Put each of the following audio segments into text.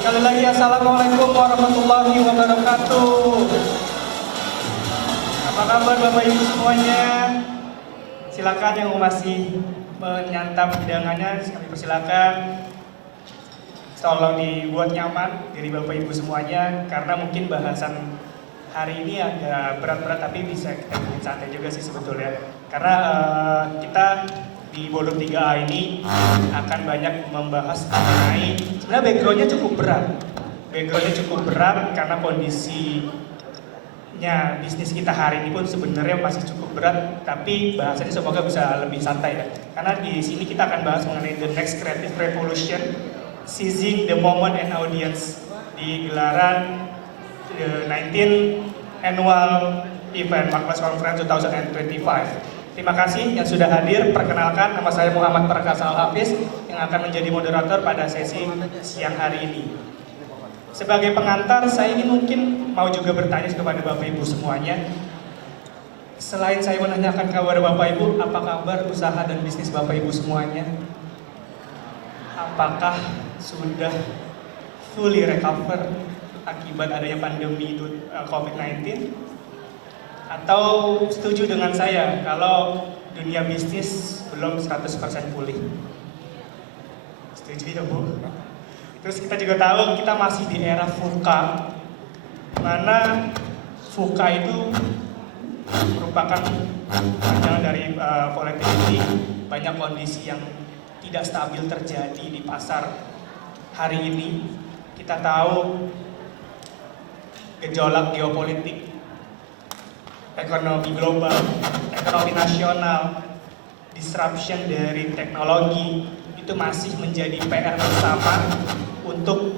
sekali lagi Assalamualaikum warahmatullahi wabarakatuh. Apa kabar Bapak Ibu semuanya? Silakan yang masih menyantap hidangannya, kami persilakan. Tolong dibuat nyaman diri Bapak Ibu semuanya, karena mungkin bahasan hari ini agak berat-berat, tapi bisa kita bikin santai juga sih sebetulnya. Karena kita di Bodom 3A ini akan banyak membahas mengenai, sebenarnya backgroundnya cukup berat. Backgroundnya cukup berat karena kondisinya bisnis kita hari ini pun sebenarnya masih cukup berat, tapi bahasanya semoga bisa lebih santai ya. Karena di sini kita akan bahas mengenai the next creative revolution, seizing the moment and audience, di gelaran the 19th Annual Event Marketplace Conference 2025. Terima kasih yang sudah hadir. Perkenalkan, nama saya Muhammad Prakasa Al-Hafiz yang akan menjadi moderator pada sesi siang hari ini. Sebagai pengantar, saya ingin mungkin mau juga bertanya kepada Bapak Ibu semuanya. Selain saya menanyakan kabar Bapak Ibu, apa kabar usaha dan bisnis Bapak Ibu semuanya? Apakah sudah fully recover akibat adanya pandemi COVID-19? Atau setuju dengan saya kalau dunia bisnis belum 100% pulih? Setuju ya Bu? Terus kita juga tahu kita masih di era VUCA, mana VUCA itu merupakan panjangan dari volatility, banyak kondisi yang tidak stabil terjadi di pasar hari ini. Kita tahu gejolak geopolitik, ekonomi global, ekonomi nasional, disruption dari teknologi itu masih menjadi PR bersama untuk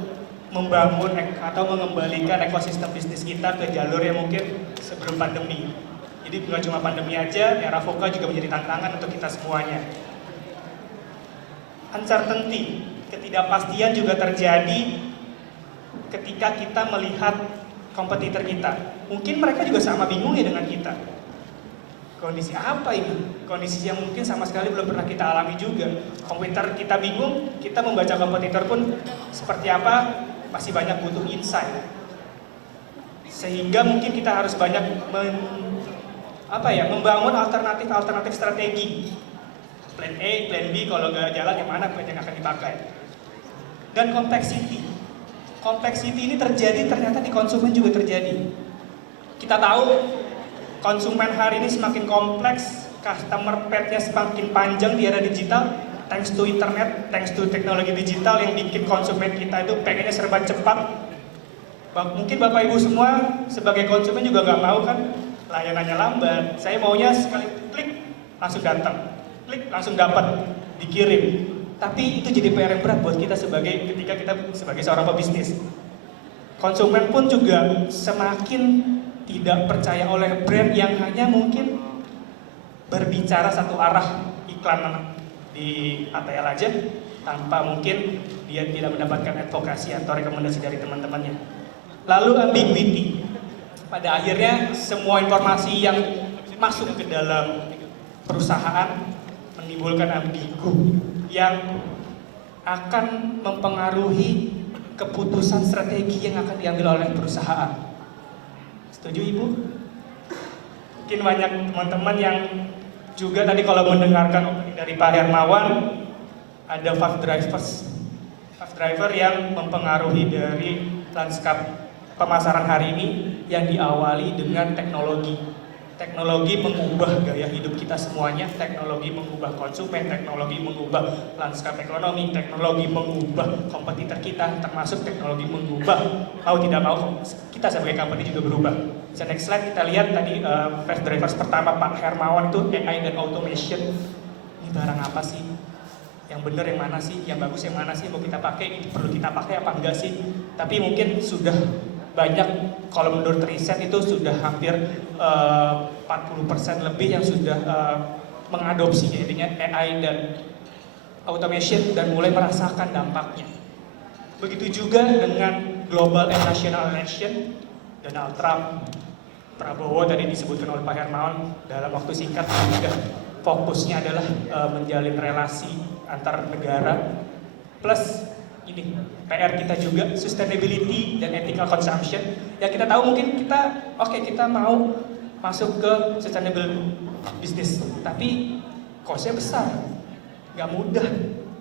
membangun atau mengembalikan ekosistem bisnis kita ke jalur yang mungkin sebelum pandemi. Jadi bukan cuma pandemi aja, era VUCA juga menjadi tantangan untuk kita semuanya. Uncertainty, ketidakpastian juga terjadi ketika kita melihat kompetitor kita. Mungkin mereka juga sama bingungnya dengan kita. Kondisi apa ini? Kondisi yang mungkin sama sekali belum pernah kita alami juga. Kompetitor kita bingung, kita membaca kompetitor pun seperti apa, masih banyak butuh insight. Sehingga mungkin kita harus banyak membangun alternatif strategi. Plan A, plan B, kalau nggak jalan yang mana plan yang akan dipakai. Dan Kompleksiti ini terjadi ternyata di konsumen juga terjadi. Kita tahu konsumen hari ini semakin kompleks, customer path-nya semakin panjang di era digital, thanks to internet, thanks to teknologi digital yang bikin konsumen kita itu pengennya serba cepat. Mungkin Bapak Ibu semua sebagai konsumen juga nggak mau kan layanannya lambat. Saya maunya sekali klik langsung datang, klik langsung dapat, dikirim. Tapi itu jadi PR yang berat buat kita ketika kita sebagai seorang pebisnis. Konsumen pun juga semakin tidak percaya oleh brand yang hanya mungkin berbicara satu arah, iklan di ATL aja, tanpa mungkin dia tidak mendapatkan advokasi atau rekomendasi dari teman-temannya. Lalu ambiguity. Pada akhirnya semua informasi yang masuk ke dalam perusahaan menimbulkan ambigu yang akan mempengaruhi keputusan strategi yang akan diambil oleh perusahaan. Setuju Ibu? Mungkin banyak teman-teman yang juga tadi kalau mendengarkan opening dari Pak Hermawan, ada five driver yang mempengaruhi dari lanskap pemasaran hari ini yang diawali dengan teknologi. Teknologi mengubah gaya hidup kita semuanya, teknologi mengubah konsumen, teknologi mengubah lanskap ekonomi, teknologi mengubah kompetitor kita, termasuk teknologi mengubah, mau tidak mau, kita sebagai company juga berubah. Bisa next slide, kita lihat tadi first drivers pertama Pak Hermawan itu AI dan automation. Ini barang apa sih? Yang benar yang mana sih? Yang bagus yang mana sih? Mau kita pakai, perlu kita pakai apa enggak sih? Tapi mungkin sudah banyak, kalau menurut riset itu sudah hampir 40% lebih yang sudah mengadopsi jadinya AI dan automation dan mulai merasakan dampaknya. Begitu juga dengan global and national election, Donald Trump, Prabowo tadi disebutkan oleh Pak Hermawan, dalam waktu singkat sudah fokusnya adalah menjalin relasi antar negara, plus ini PR kita juga, sustainability dan ethical consumption. Ya kita tahu mungkin kita mau masuk ke sustainable business, tapi cost-nya besar, nggak mudah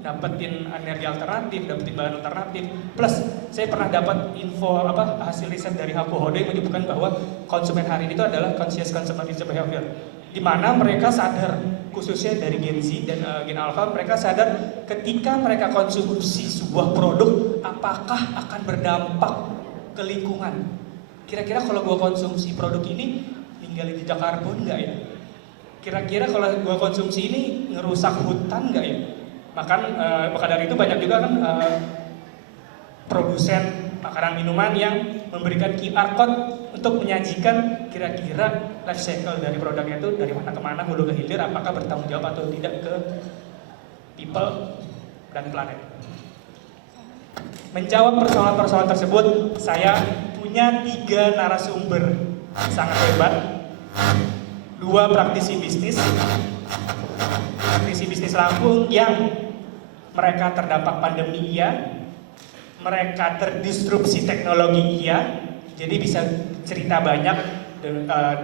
dapetin energi alternatif, dapetin bahan alternatif. Plus saya pernah dapat info hasil riset dari Hakuhodo yang menyebutkan bahwa konsumen hari ini itu adalah conscious consumerism behavior, di mana mereka sadar, khususnya dari Gen Z dan Gen Alpha, mereka sadar ketika mereka konsumsi sebuah produk apakah akan berdampak ke lingkungan. Kira-kira kalau gua konsumsi produk ini ninggalin jejak karbon nggak ya? Kira-kira kalau gua konsumsi ini ngerusak hutan nggak ya? Maka dari itu banyak juga kan produsen makanan minuman yang memberikan QR code untuk menyajikan kira-kira life cycle dari produknya itu dari mana ke mana, hulu ke hilir, apakah bertanggung jawab atau tidak ke people dan planet. Menjawab persoalan-persoalan tersebut, saya punya 3 narasumber sangat hebat, 2 praktisi bisnis Lampung yang mereka terdampak pandemi iya, mereka terdisrupsi teknologi iya, jadi bisa cerita banyak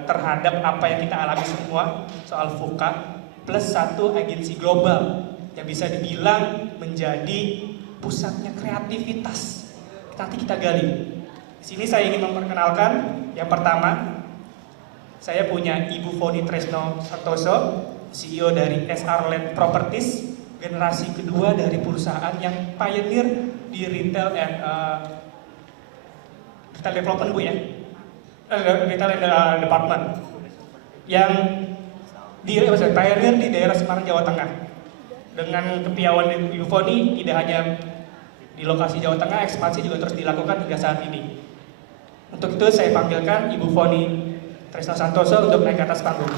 terhadap apa yang kita alami semua soal VUCA, plus 1 agensi global yang bisa dibilang menjadi pusatnya kreativitas. Nanti kita gali. Di sini saya ingin memperkenalkan yang pertama, saya punya Ibu Foni Tresno Santoso, CEO dari SR Land Properties, generasi kedua dari perusahaan yang pioneer di retail development Bu ya, retail department, yang pioneer di daerah Semarang, Jawa Tengah. Dengan kepiawaian Ibu Foni, tidak hanya di lokasi Jawa Tengah, ekspansi juga terus dilakukan hingga saat ini. Untuk itu saya panggilkan Ibu Foni Tresno Santoso untuk naik ke atas panggung.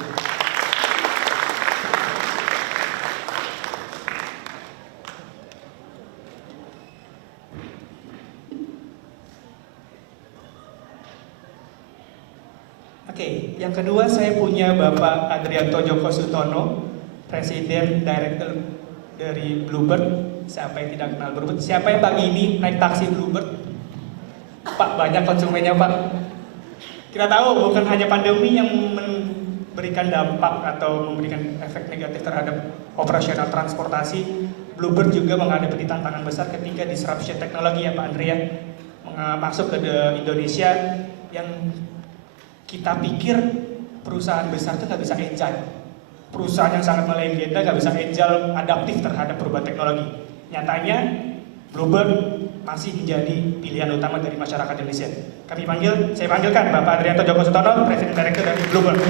Oke, yang kedua saya punya Bapak Adrianto Djoko Sutono, Presiden Director dari Bluebird. Siapa yang tidak kenal Bluebird? Siapa yang pagi ini naik taksi Bluebird? Pak, banyak konsumennya Pak. Kita tahu bukan hanya pandemi yang memberikan dampak atau memberikan efek negatif terhadap operasional transportasi. Bluebird juga menghadapi tantangan besar ketika disruption teknologi ya Pak Andrea, masuk ke Indonesia yang kita pikir perusahaan besar itu nggak bisa agile. Perusahaan yang sangat melegenda nggak bisa agile, adaptif terhadap perubahan teknologi. Nyatanya, Bluebird masih menjadi pilihan utama dari masyarakat Indonesia. Saya panggilkan Bapak Adrianto Djoko Sutono, Presiden Director dari Bluebird.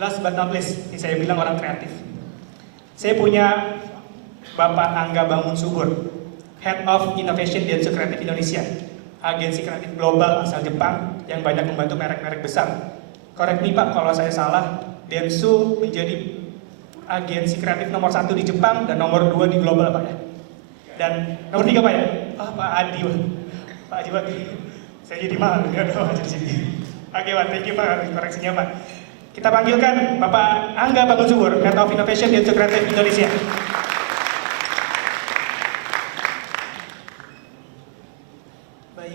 Last but not least, ini saya bilang orang kreatif. Saya punya Bapak Angga Bangun Subur, Head of Innovation Dentsu Kreatif Indonesia, agensi kreatif global asal Jepang yang banyak membantu merek-merek besar. Correct me Pak kalau saya salah, Dentsu menjadi agensi kreatif nomor 1 di Jepang dan nomor 2 di global Pak ya. Dan nomor 3 Pak ya? Pak Adi Pak. Saya jadi mahal ya di sini. Oke Pak, thank you Pak koreksinya Pak. Kita panggilkan Bapak Angga Bangun Subur, Head of Innovation Dentsu Kreatif Indonesia.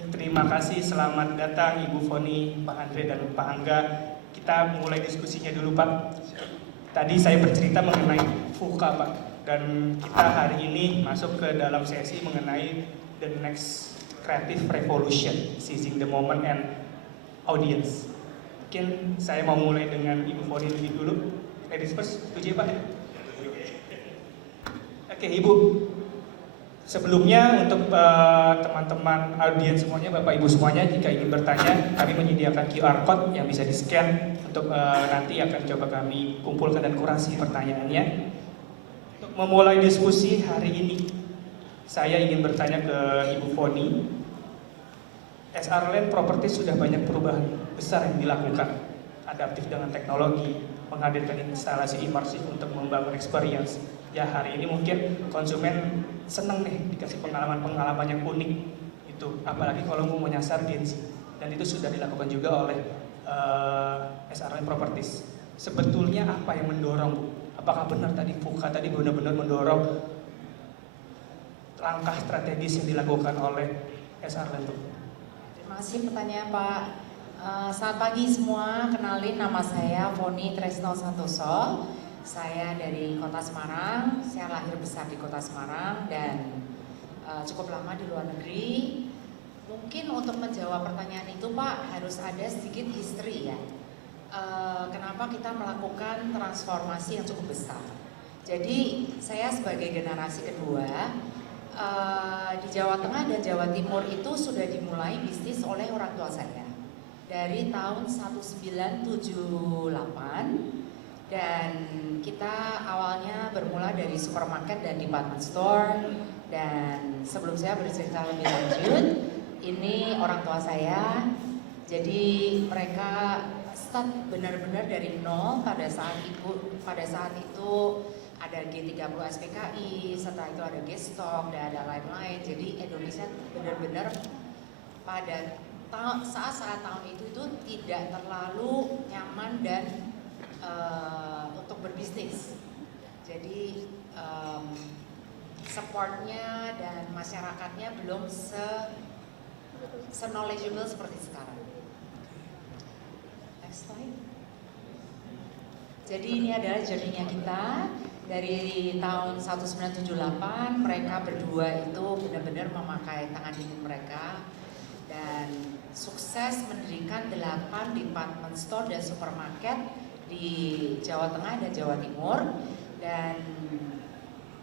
Terima kasih, selamat datang Ibu Foni, Pak Andre, dan Pak Angga. Kita mulai diskusinya dulu Pak. Tadi saya bercerita mengenai VUCA Pak, dan kita hari ini masuk ke dalam sesi mengenai the next creative revolution, seizing the moment and audience. Mungkin saya mau mulai dengan Ibu Foni lebih dulu. Ladies first, setuju Pak? Oke Ibu. Sebelumnya untuk teman-teman audiens semuanya, Bapak Ibu semuanya, jika ingin bertanya, kami menyediakan QR Code yang bisa di-scan untuk nanti akan coba kami kumpulkan dan kurasi pertanyaannya. Untuk memulai diskusi hari ini, saya ingin bertanya ke Ibu Foni. SR Land Properties sudah banyak perubahan besar yang dilakukan, adaptif dengan teknologi, menghadirkan instalasi imersif untuk membangun experience. Ya hari ini mungkin konsumen seneng nih dikasih pengalaman-pengalaman yang unik itu, apalagi kalau mau menyasar Gen Z, dan itu sudah dilakukan juga oleh SR Land Properties. sebetulnya apa yang mendorong, Bu? Apakah benar tadi VUCA tadi benar-benar mendorong langkah strategis yang dilakukan oleh SR Land? Terima kasih pertanyaan Pak. Selamat pagi semua, kenalin nama saya Foni Tresno Santoso. Saya dari Kota Semarang, saya lahir besar di Kota Semarang dan cukup lama di luar negeri. Mungkin untuk menjawab pertanyaan itu Pak, harus ada sedikit history ya. Kenapa kita melakukan transformasi yang cukup besar. Jadi saya sebagai generasi kedua, di Jawa Tengah dan Jawa Timur itu sudah dimulai bisnis oleh orang tua saya dari tahun 1978 dan kita awalnya bermula dari supermarket dan department store. Dan sebelum saya bercerita lebih lanjut, ini orang tua saya, jadi mereka start benar-benar dari nol pada saat itu ada G30 SPKI, setelah itu ada G-Stock, dan ada lain-lain. Jadi Indonesia benar-benar pada saat-saat tahun itu tidak terlalu nyaman dan untuk berbisnis. Jadi supportnya dan masyarakatnya belum se-knowledgeable seperti sekarang. Next slide. Jadi ini adalah journey-nya kita. Dari tahun 1978 mereka berdua itu benar-benar memakai tangan dingin mereka dan sukses mendirikan 8 department store dan supermarket di Jawa Tengah dan Jawa Timur. Dan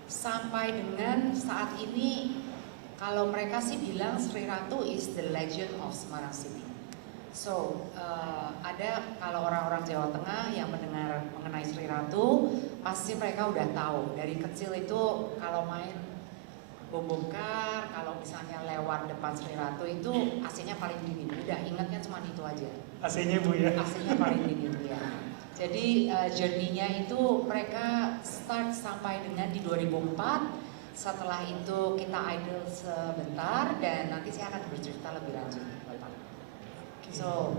sampai dengan saat ini kalau mereka sih bilang Sri Ratu is the legend of Semarang City. So, ada kalau orang-orang Jawa Tengah yang mendengar mengenai Sri Ratu, pasti mereka udah tahu. Dari kecil itu kalau main bom bongkar, kalau misalnya lewat depan Sri Ratu itu AC-nya paling dingin. Udah ingatnya cuma itu aja. AC-nya Bu ya? AC-nya paling dingin ya. Jadi journey-nya itu mereka start sampai dengan di 2004. Setelah itu kita idle sebentar dan nanti saya akan bercerita lebih lanjut. So,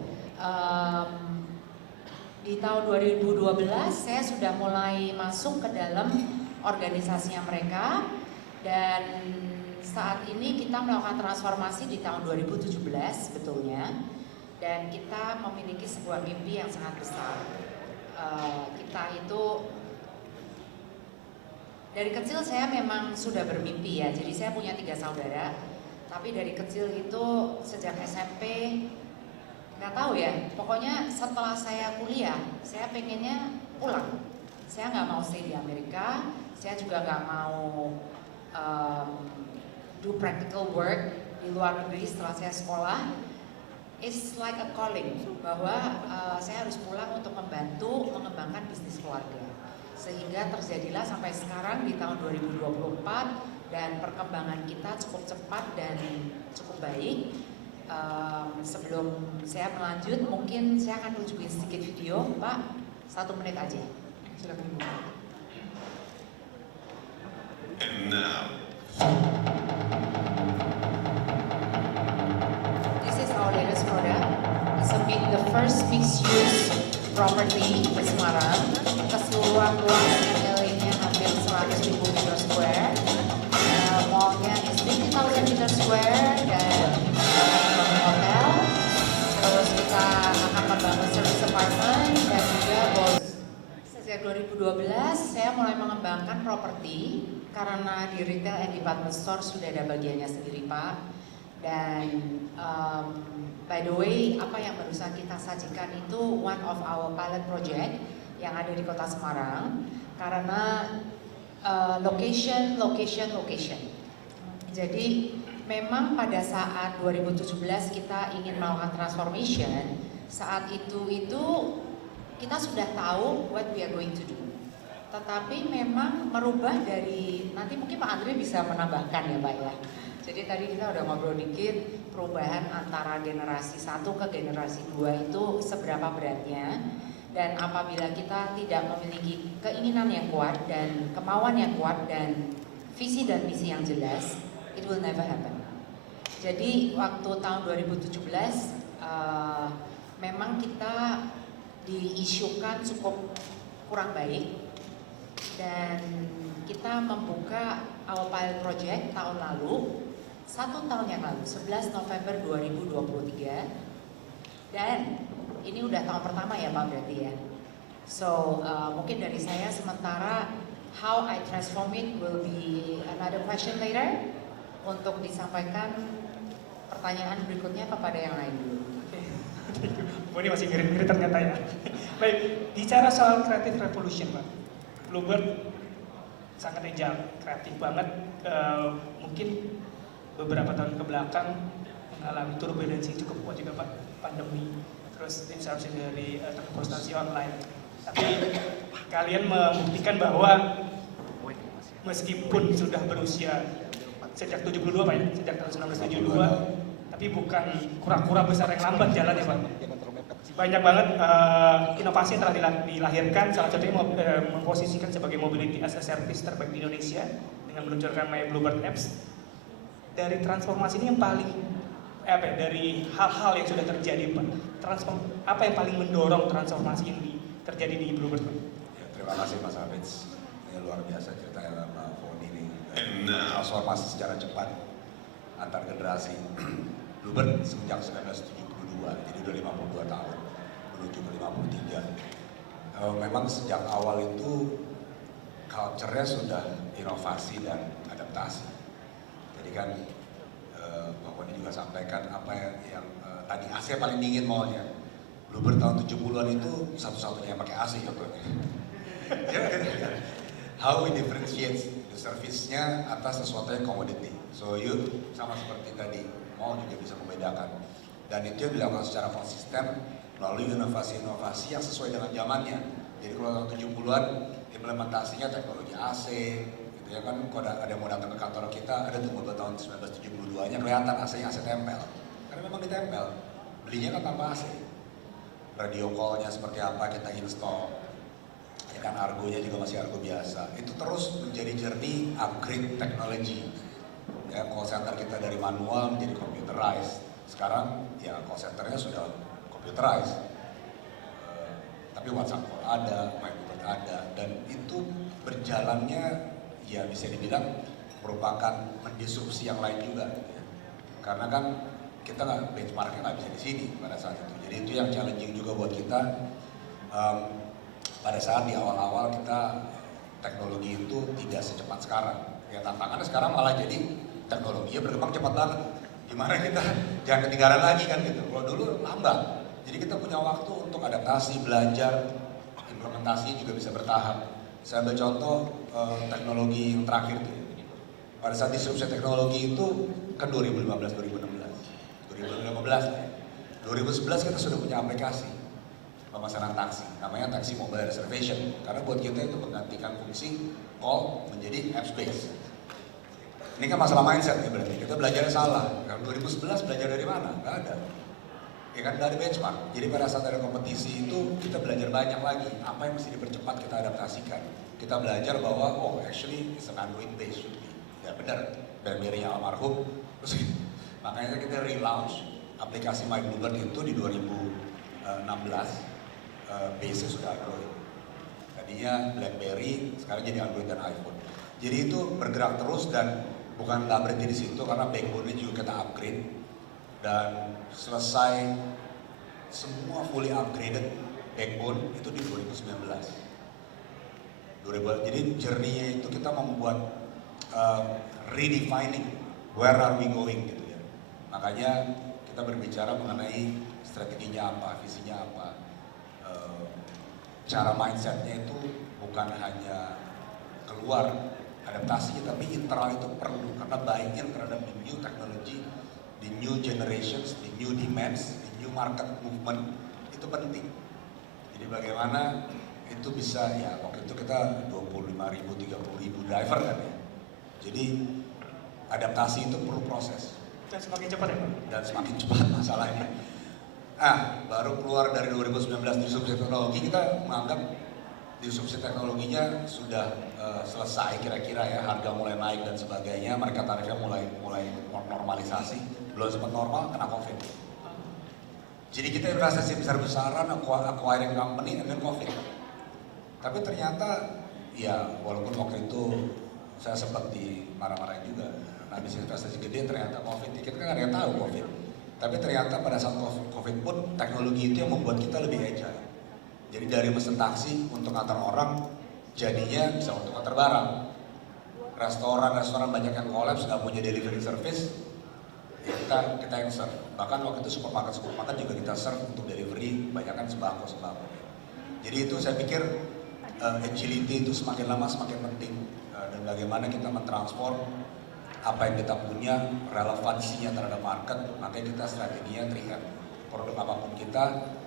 di tahun 2012 saya sudah mulai masuk ke dalam organisasinya mereka dan saat ini kita melakukan transformasi di tahun 2017 sebetulnya dan kita memiliki sebuah mimpi yang sangat besar. Kita itu dari kecil saya memang sudah bermimpi ya, jadi saya punya 3 saudara tapi dari kecil itu sejak SMP nggak tahu ya, pokoknya setelah saya kuliah, saya pengennya pulang. Saya nggak mau stay di Amerika, saya juga nggak mau do practical work di luar negeri setelah saya sekolah. It's like a calling, bahwa saya harus pulang untuk membantu mengembangkan bisnis keluarga. Sehingga terjadilah sampai sekarang di tahun 2024 dan perkembangan kita cukup cepat dan cukup baik. Sebelum saya melanjut, mungkin saya akan tunjukin sedikit video, Pak, 1 menit aja. Silakan. And now, this is our latest product. It's the first mixed-use property di Semarang. Keseluruhan luas area-nya hampir 100.000 meter square. Mallnya is 50,000 meter square dan hotel. Terus kita akan membangun service apartment dan juga bos. Sejak 2012 saya mulai mengembangkan properti karena di retail and department store sudah ada bagiannya sendiri Pak. Dan by the way, apa yang barusan kita sajikan itu one of our pilot project yang ada di Kota Semarang karena location. Jadi memang pada saat 2017 kita ingin melakukan transformation, saat itu kita sudah tahu what we are going to do. Tetapi memang merubah dari, nanti mungkin Pak Andre bisa menambahkan ya Pak ya. Jadi tadi kita udah ngobrol dikit, perubahan antara generasi 1 ke generasi 2 itu seberapa beratnya. Dan apabila kita tidak memiliki keinginan yang kuat dan kemauan yang kuat dan visi dan misi yang jelas, it will never happen. Jadi waktu tahun 2017 memang kita diisukan cukup kurang baik, dan kita membuka our pilot project tahun lalu, 1 tahun yang lalu, 11 November 2023, dan ini udah tahun pertama ya Pak berarti ya. So mungkin dari saya sementara how I transform it will be another question later, untuk disampaikan pertanyaan berikutnya kepada yang lain dulu. Oh, ini masih mirip-mirip ternyata ya. Baik, bicara soal creative revolution Pak, Bluebird sangat agile, kreatif banget. Mungkin beberapa tahun ke belakang mengalami turbulensi cukup kuat juga Pak, pandemi, terus disrupsi dari transportasi online. Tapi kalian membuktikan bahwa meskipun sudah berusia sejak 72 Pak ya, sejak tahun 1972, tapi bukan kura-kura besar yang lambat jalannya Pak. Banyak banget inovasi yang telah dilahirkan, salah satunya memposisikan sebagai mobility as a service terbaik di Indonesia dengan meluncurkan My Bluebird Apps. Dari transformasi ini yang paling dari hal-hal yang sudah terjadi Pak, apa yang paling mendorong transformasi ini terjadi di Bluebird Pak? Ya, terima kasih Mas Habibs, ini luar biasa ceritanya Mbak Foni ini. And now, Transformasi secara cepat antar generasi. Bluebird sejak 1972, jadi udah 52 tahun menuju ke 53. Memang sejak awal itu culture-nya sudah inovasi dan adaptasi. Jadi kan Pak Foni juga sampaikan apa yang tadi AC paling dingin maunya. Bluebird tahun 70-an itu satu-satunya yang pakai AC contohnya. How we differentiate the service-nya atas sesuatu yang commodity. So you sama seperti tadi, mau juga bisa membedakan. Dan itu yang dilakukan secara konsisten melalui inovasi-inovasi yang sesuai dengan zamannya. Jadi kalau tahun 70-an implementasinya teknologi AC, gitu ya kan. Kalau ada yang mau datang ke kantor kita, ada tuh mobil tahun 1972-nya kelihatan AC-nya AC tempel. Karena memang ditempel, belinya kan tanpa AC. Radio call-nya seperti apa kita install. Ya kan argonya juga masih argo biasa. Itu terus menjadi journey upgrade teknologi. Ya, call center kita dari manual menjadi computerized. Sekarang ya call centernya sudah computerized. Tapi WhatsApp call ada, My Bluebird ada, dan itu berjalannya ya bisa dibilang merupakan mendisrupsi yang lain juga. Ya. Karena kan kita nggak benchmarknya nggak bisa di sini pada saat itu. Jadi itu yang challenging juga buat kita. Pada saat di awal-awal kita teknologi itu tidak secepat sekarang. Ya tantangannya sekarang malah jadi teknologinya berkembang cepat banget. Gimana kita jangan ketinggalan lagi kan gitu. Kalau dulu lambat. Jadi kita punya waktu untuk adaptasi, belajar, implementasi juga bisa bertahap. Saya ambil contoh teknologi yang terakhir tuh. Pada saat disrupsi teknologi itu kan 2015-2016. 2011 kita sudah punya aplikasi pemesanan taksi, namanya taksi mobile reservation. Karena buat kita itu menggantikan fungsi call menjadi apps based. Ini kan masalah mindset ya berarti. Kita belajarnya salah. Kan 2011 belajar dari mana? Gak ada. Ya kan dari benchmark. Jadi pada saat ada kompetisi itu kita belajar banyak lagi. Apa yang mesti dipercepat kita adaptasikan. Kita belajar bahwa oh actually it's an Android based should be. Ya benar. BlackBerry-nya almarhum. Terus makanya kita relaunch aplikasi My Bluebird itu di 2016. Base-nya sudah Android. Tadinya BlackBerry, sekarang jadi Android dan iPhone. Jadi itu bergerak terus dan bukan nggak berhenti di situ karena backbone-nya juga kita upgrade dan selesai semua fully upgraded backbone itu di 2019. Jadi journey-nya itu kita membuat redefining where are we going gitu ya. Makanya kita berbicara mengenai strateginya apa, visinya apa. Cara mindsetnya itu bukan hanya keluar adaptasinya, tapi internal itu perlu karena buy-in terhadap the new technology, the new generations, the new demands, the new market movement itu penting. Jadi bagaimana itu bisa ya waktu itu kita 25.000, 30.000 driver kan ya. Jadi adaptasi itu perlu proses. Dan semakin cepat ya Pak? Dan semakin cepat masalahnya. Baru keluar dari 2019 disrupsi teknologi, kita menganggap disrupsi teknologinya sudah selesai kira-kira ya, harga mulai naik dan sebagainya, mereka tarifnya mulai normalisasi, belum sempat normal kena COVID. Jadi kita investasi besar-besaran, acquiring company, and then COVID. Tapi ternyata, ya walaupun waktu itu saya sempat dimarah-marahin juga. Nah, bisnis investasi gede ternyata COVID, kita kan nggak ada yang tahu COVID. Tapi ternyata pada saat COVID pun teknologi itu yang membuat kita lebih agile. Jadi dari mesin taksi untuk antar orang, jadinya bisa untuk antar barang. Restoran banyak yang kolaps, nggak punya delivery service, ya kita yang serve. Bahkan waktu itu supermarket juga kita serve untuk delivery, banyak kan sembako. Jadi itu saya pikir agility itu semakin lama semakin penting, dan bagaimana kita mentransform apa yang kita punya, relevansinya terhadap market, makanya kita strateginya terikat. Produk apapun kita,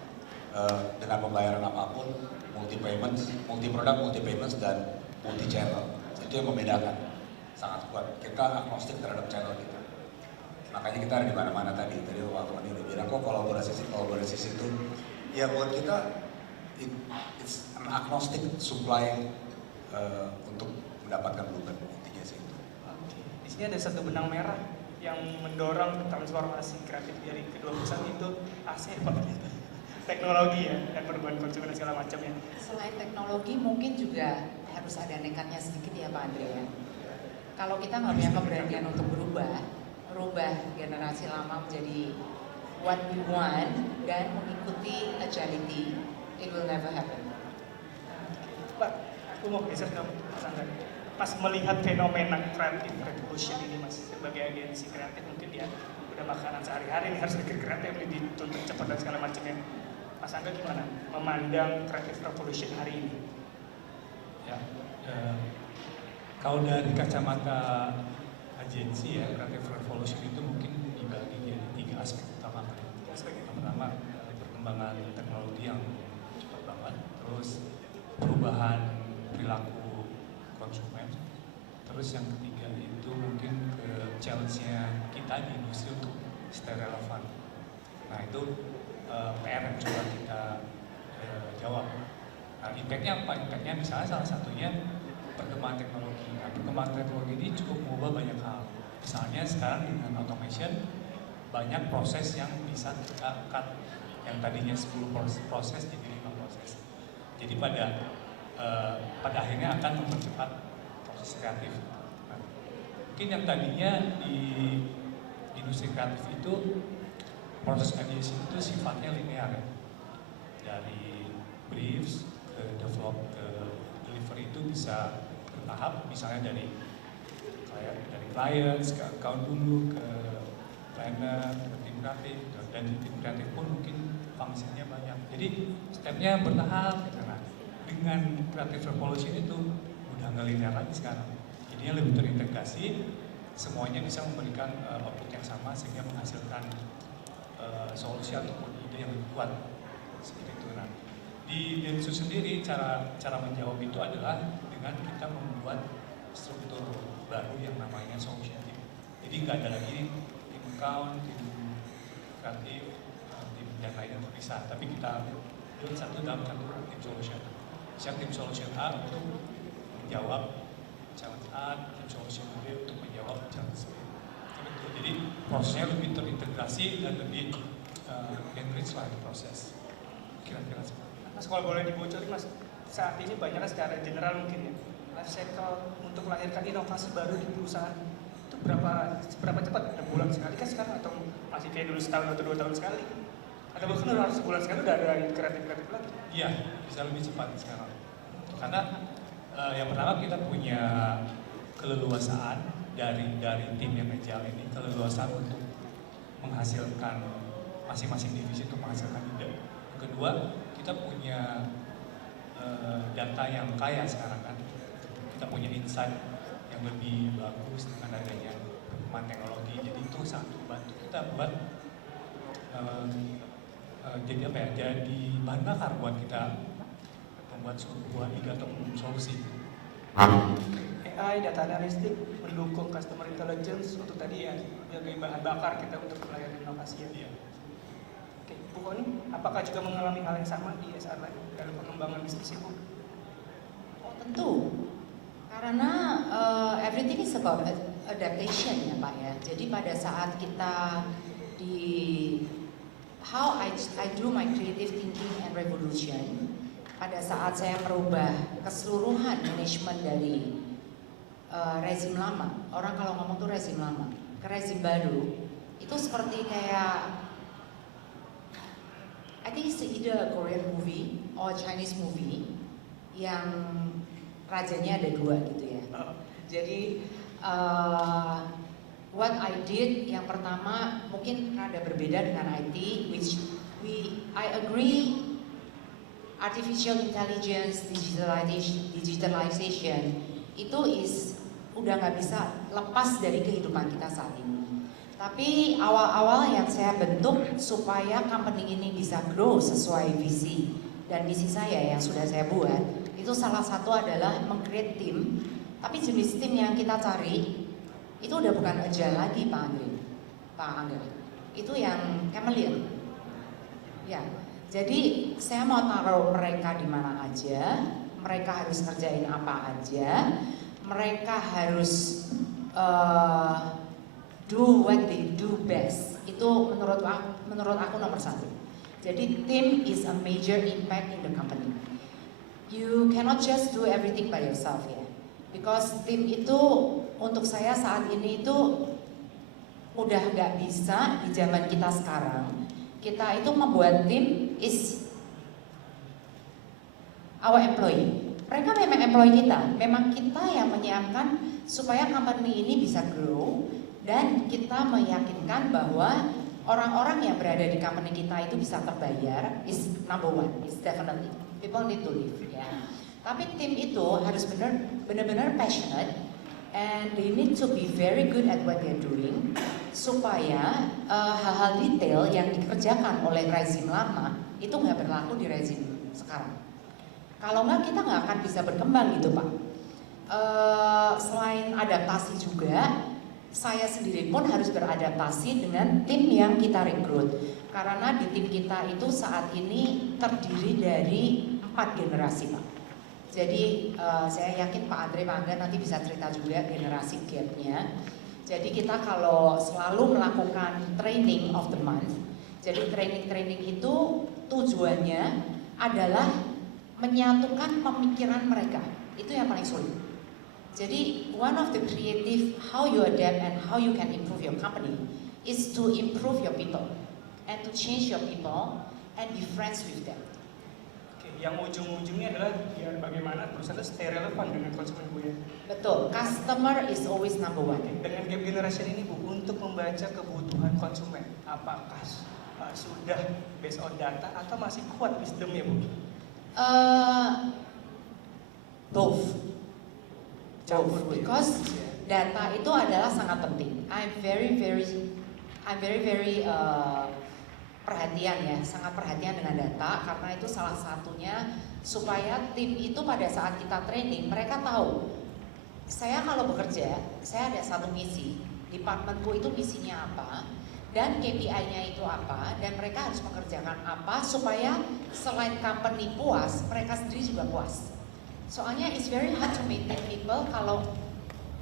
dengan pembayaran apapun, multi produk, multi payments, dan multi channel. Itu yang membedakan, sangat kuat. Kita agnostik terhadap channel kita. Makanya kita ada di mana-mana tadi waktu ini udah bilang kok kolaborasi itu, ya buat kita it's an agnostic supply untuk mendapatkan blueprint, intinya sih itu. Di sini ada satu benang merah yang mendorong transformasi kreatif dari kedua perusahaan itu ASEAN, Pak. Teknologi ya, dan perubahan konsumen dan segala macamnya. Selain teknologi mungkin juga harus ada nekatnya sedikit ya Pak Andre ya. Kalau kita nggak punya keberanian untuk merubah generasi lama menjadi what we want dan mengikuti agility, it will never happen. Pak, aku mau geser ke Mas Angga. Mas melihat fenomena kreatif revolution ini Mas, sebagai agensi kreatif mungkin dia udah makanan sehari-hari ini harus bikin kreatif, dituntut cepat dan segala macamnya. Mas Angga gimana memandang creative revolution hari ini? Ya, kalau dari kacamata agensi ya, creative revolution itu mungkin dibagi jadi 3 aspek utama. Yang pertama, perkembangan teknologi yang cepat banget, terus perubahan perilaku konsumen, terus yang ketiga itu mungkin ke challenge-nya kita di industri untuk stay relevan. Nah itu PR yang coba kita jawab. Nah, impact-nya apa? Impact-nya misalnya salah satunya perkembangan teknologi. Nah, perkembangan teknologi ini cukup mengubah banyak hal. Misalnya sekarang dengan automation banyak proses yang bisa kita cut, yang tadinya 10 proses jadi 5 proses. Jadi pada akhirnya akan mempercepat proses kreatif. Nah, mungkin yang tadinya di industri kreatif itu proses ideation itu sifatnya linear ya. Dari briefs ke develop ke delivery itu bisa bertahap, misalnya dari clients ke account dulu, ke planner, ke tim kreatif, dan di tim kreatif pun mungkin fungsinya banyak. Jadi stepnya bertahap. Nah, dengan creative revolution itu udah nggak linear lagi sekarang. Jadinya lebih terintegrasi, semuanya bisa memberikan output yang sama sehingga menghasilkan solusi ataupun ide yang lebih kuat seperti itu. Nah, di Dentsu sendiri cara menjawab itu adalah dengan kita membuat struktur baru yang namanya solution team. Jadi nggak ada lagi tim account, tim kreatif, tim dan lainnya terpisah, tapi kita build satu dalam satu tim solution. Misalnya tim solution A untuk menjawab challenge A, tim solution B untuk menjawab challenge B. Jadi prosesnya lebih terintegrasi dan lebih enrich lah proses. Kira-kira seperti itu. Mas kalau boleh dibocorin Mas, saat ini banyaknya secara general mungkin ya, life cycle untuk melahirkan inovasi baru di perusahaan itu seberapa cepat? Ada bulan sekali kan sekarang atau masih kayak dulu setahun atau 2 tahun sekali? Atau bahkan harus sebulan sekali udah ada kreatif lagi? Iya, bisa lebih cepat sekarang. Karena yang pertama kita punya keleluasaan dari tim yang agile ini, keleluasaan untuk menghasilkan masing-masing divisi untuk menghasilkan ide. Yang kedua, kita punya data yang kaya sekarang kan. Kita punya insight yang lebih bagus dengan adanya perkembangan teknologi. Jadi itu sangat membantu kita buat jadi apa ya? Jadi bahan bakar buat kita membuat sebuah ide atau solusi. AI, data analistik mendukung customer intelligence untuk tadi ya sebagai bahan bakar kita untuk melayani inovasi ya. Oke, Bu Koni, apakah juga mengalami hal yang sama di SR lain dalam pengembangan bisnis Ibu? Oh tentu, karena everything is about adaptation ya Pak ya. Jadi pada saat kita how I do my creative thinking and revolution pada saat saya merubah keseluruhan manajemen dari rezim lama. Orang kalau ngomong tuh rezim lama ke rezim baru itu seperti kayak I think it's either a Korean movie or Chinese movie yang rajanya ada dua gitu ya. Jadi what I did yang pertama mungkin rada berbeda dengan IT, which I agree artificial intelligence, digitalization itu udah nggak bisa lepas dari kehidupan kita saat ini. Tapi awal-awal yang saya bentuk supaya company ini bisa grow sesuai visi dan misi saya yang sudah saya buat, itu salah satu adalah meng-create tim. Tapi jenis tim yang kita cari itu udah bukan agile lagi Pak Angga. Itu yang chameleon. Ya, jadi saya mau taruh mereka di mana aja, mereka harus kerjain apa aja, mereka harus do what they do best. Itu menurut aku nomor satu. Jadi team is a major impact in the company. You cannot just do everything by yourself ya. Because tim itu untuk saya saat ini itu udah nggak bisa di zaman kita sekarang. Kita itu membuat tim is our employee. Mereka memang employee kita. Memang kita yang menyiapkan supaya company ini bisa grow. Dan kita meyakinkan bahwa orang-orang yang berada di company kita itu bisa terbayar is number one, is definitely people need to live ya. Tapi tim itu harus benar-benar passionate and they need to be very good at what they're doing supaya hal-hal detail yang dikerjakan oleh rezim lama itu nggak berlaku di rezim sekarang. Kalau nggak kita nggak akan bisa berkembang gitu Pak. Selain adaptasi juga saya sendiri pun harus beradaptasi dengan tim yang kita rekrut. Karena di tim kita itu saat ini terdiri dari 4 generasi Pak. Jadi saya yakin Pak Andre, Pak Angga nanti bisa cerita juga generasi gapnya. Jadi kita kalau selalu melakukan training of the month. Jadi training itu tujuannya adalah menyatukan pemikiran mereka. Itu yang paling sulit. Jadi one of the creative how you adapt and how you can improve your company is to improve your people and to change your people and be friends with them. Oke, yang ujung-ujungnya adalah biar bagaimana perusahaan itu stay relevan dengan konsumen Bu ya. Betul, customer is always number one. Dengan gap generation ini Bu, untuk membaca kebutuhan konsumen, apakah sudah based on data atau masih kuat wisdomnya Bu? Both. Because data itu adalah sangat penting. I'm very perhatian ya, sangat perhatian dengan data karena itu salah satunya supaya tim itu pada saat kita training mereka tahu. Saya kalau bekerja, saya ada satu misi, departemenku itu misinya apa dan KPI-nya itu apa dan mereka harus mengerjakan apa supaya selain company puas, mereka sendiri juga puas. Soalnya it's very hard to maintain people kalau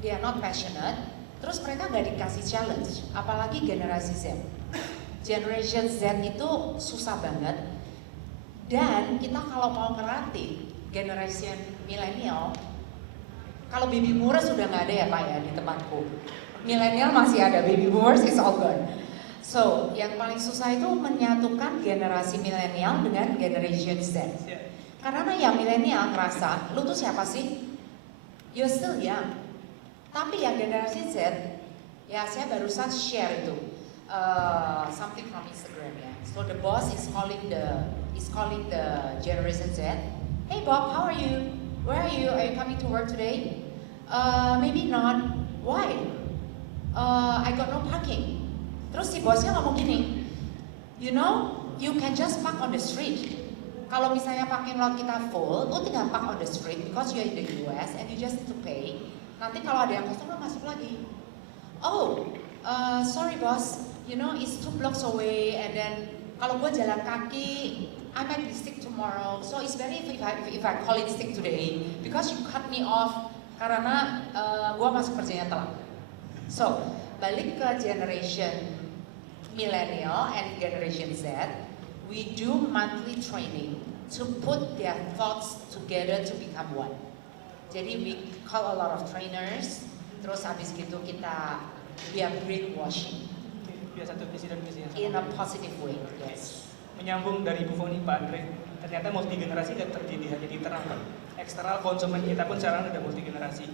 they are not passionate, terus mereka nggak dikasih challenge, apalagi generasi Z. Generation Z itu susah banget, dan kita kalau mau ngelatih generation milenial, kalau baby boomers sudah nggak ada ya Pak ya di tempatku. Milenial masih ada, baby boomers is all gone. So, yang paling susah itu menyatukan generasi milenial dengan generation Z. Karena yang milenial ngerasa, lu tuh siapa sih? You're still young. Tapi yang generasi Z, ya saya barusan share itu something from Instagram ya. So the boss is calling the generation Z. Hey Bob, how are you? Where are you? Are you coming to work today? Maybe not. Why? I got no parking. Terus si bosnya ngomong gini, you know, you can just park on the street. Kalau misalnya parking lot kita full, lu tinggal park on the street because you're in the US and you just need to pay. Nanti kalau ada yang kosong, lu masuk lagi. Oh, sorry boss, you know it's 2 blocks away and then kalau gue jalan kaki, I might be sick tomorrow. So it's better if I call it sick today because you cut me off karena gue masuk kerjanya telat. So balik ke generation millennial and Generation Z, we do monthly training to put their thoughts together to become one. Jadi we call a lot of trainers, terus habis gitu we are brainwashing Biasa tuh visi dan misi yang in a sama. positive way. Yes. Menyambung dari Bu Foni, Pak Andre, ternyata multi generasi tidak terjadi hanya di internal, Pak. Eksternal konsumen kita pun sekarang sudah multi generasi.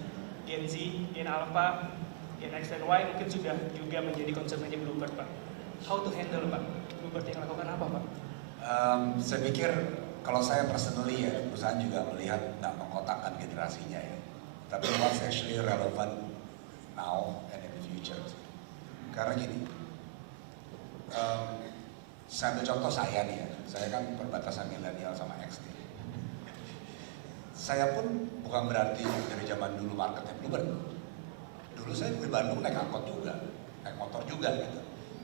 Gen Z, Gen Alpha, Gen X dan Y mungkin sudah juga menjadi konsumennya Bluebird, Pak. How to handle, Pak? Bluebird yang lakukan apa, Pak? Saya pikir kalau saya personally ya, perusahaan juga melihat nggak mengkotakkan generasinya ya. Tapi what's actually relevant now and in the future. Karena gini, saya ambil contoh saya nih ya, saya kan perbatasan milenial sama X nih. Saya pun bukan berarti dari zaman dulu marketnya Bluebird. Dulu saya di Bandung naik angkot juga, naik motor juga gitu.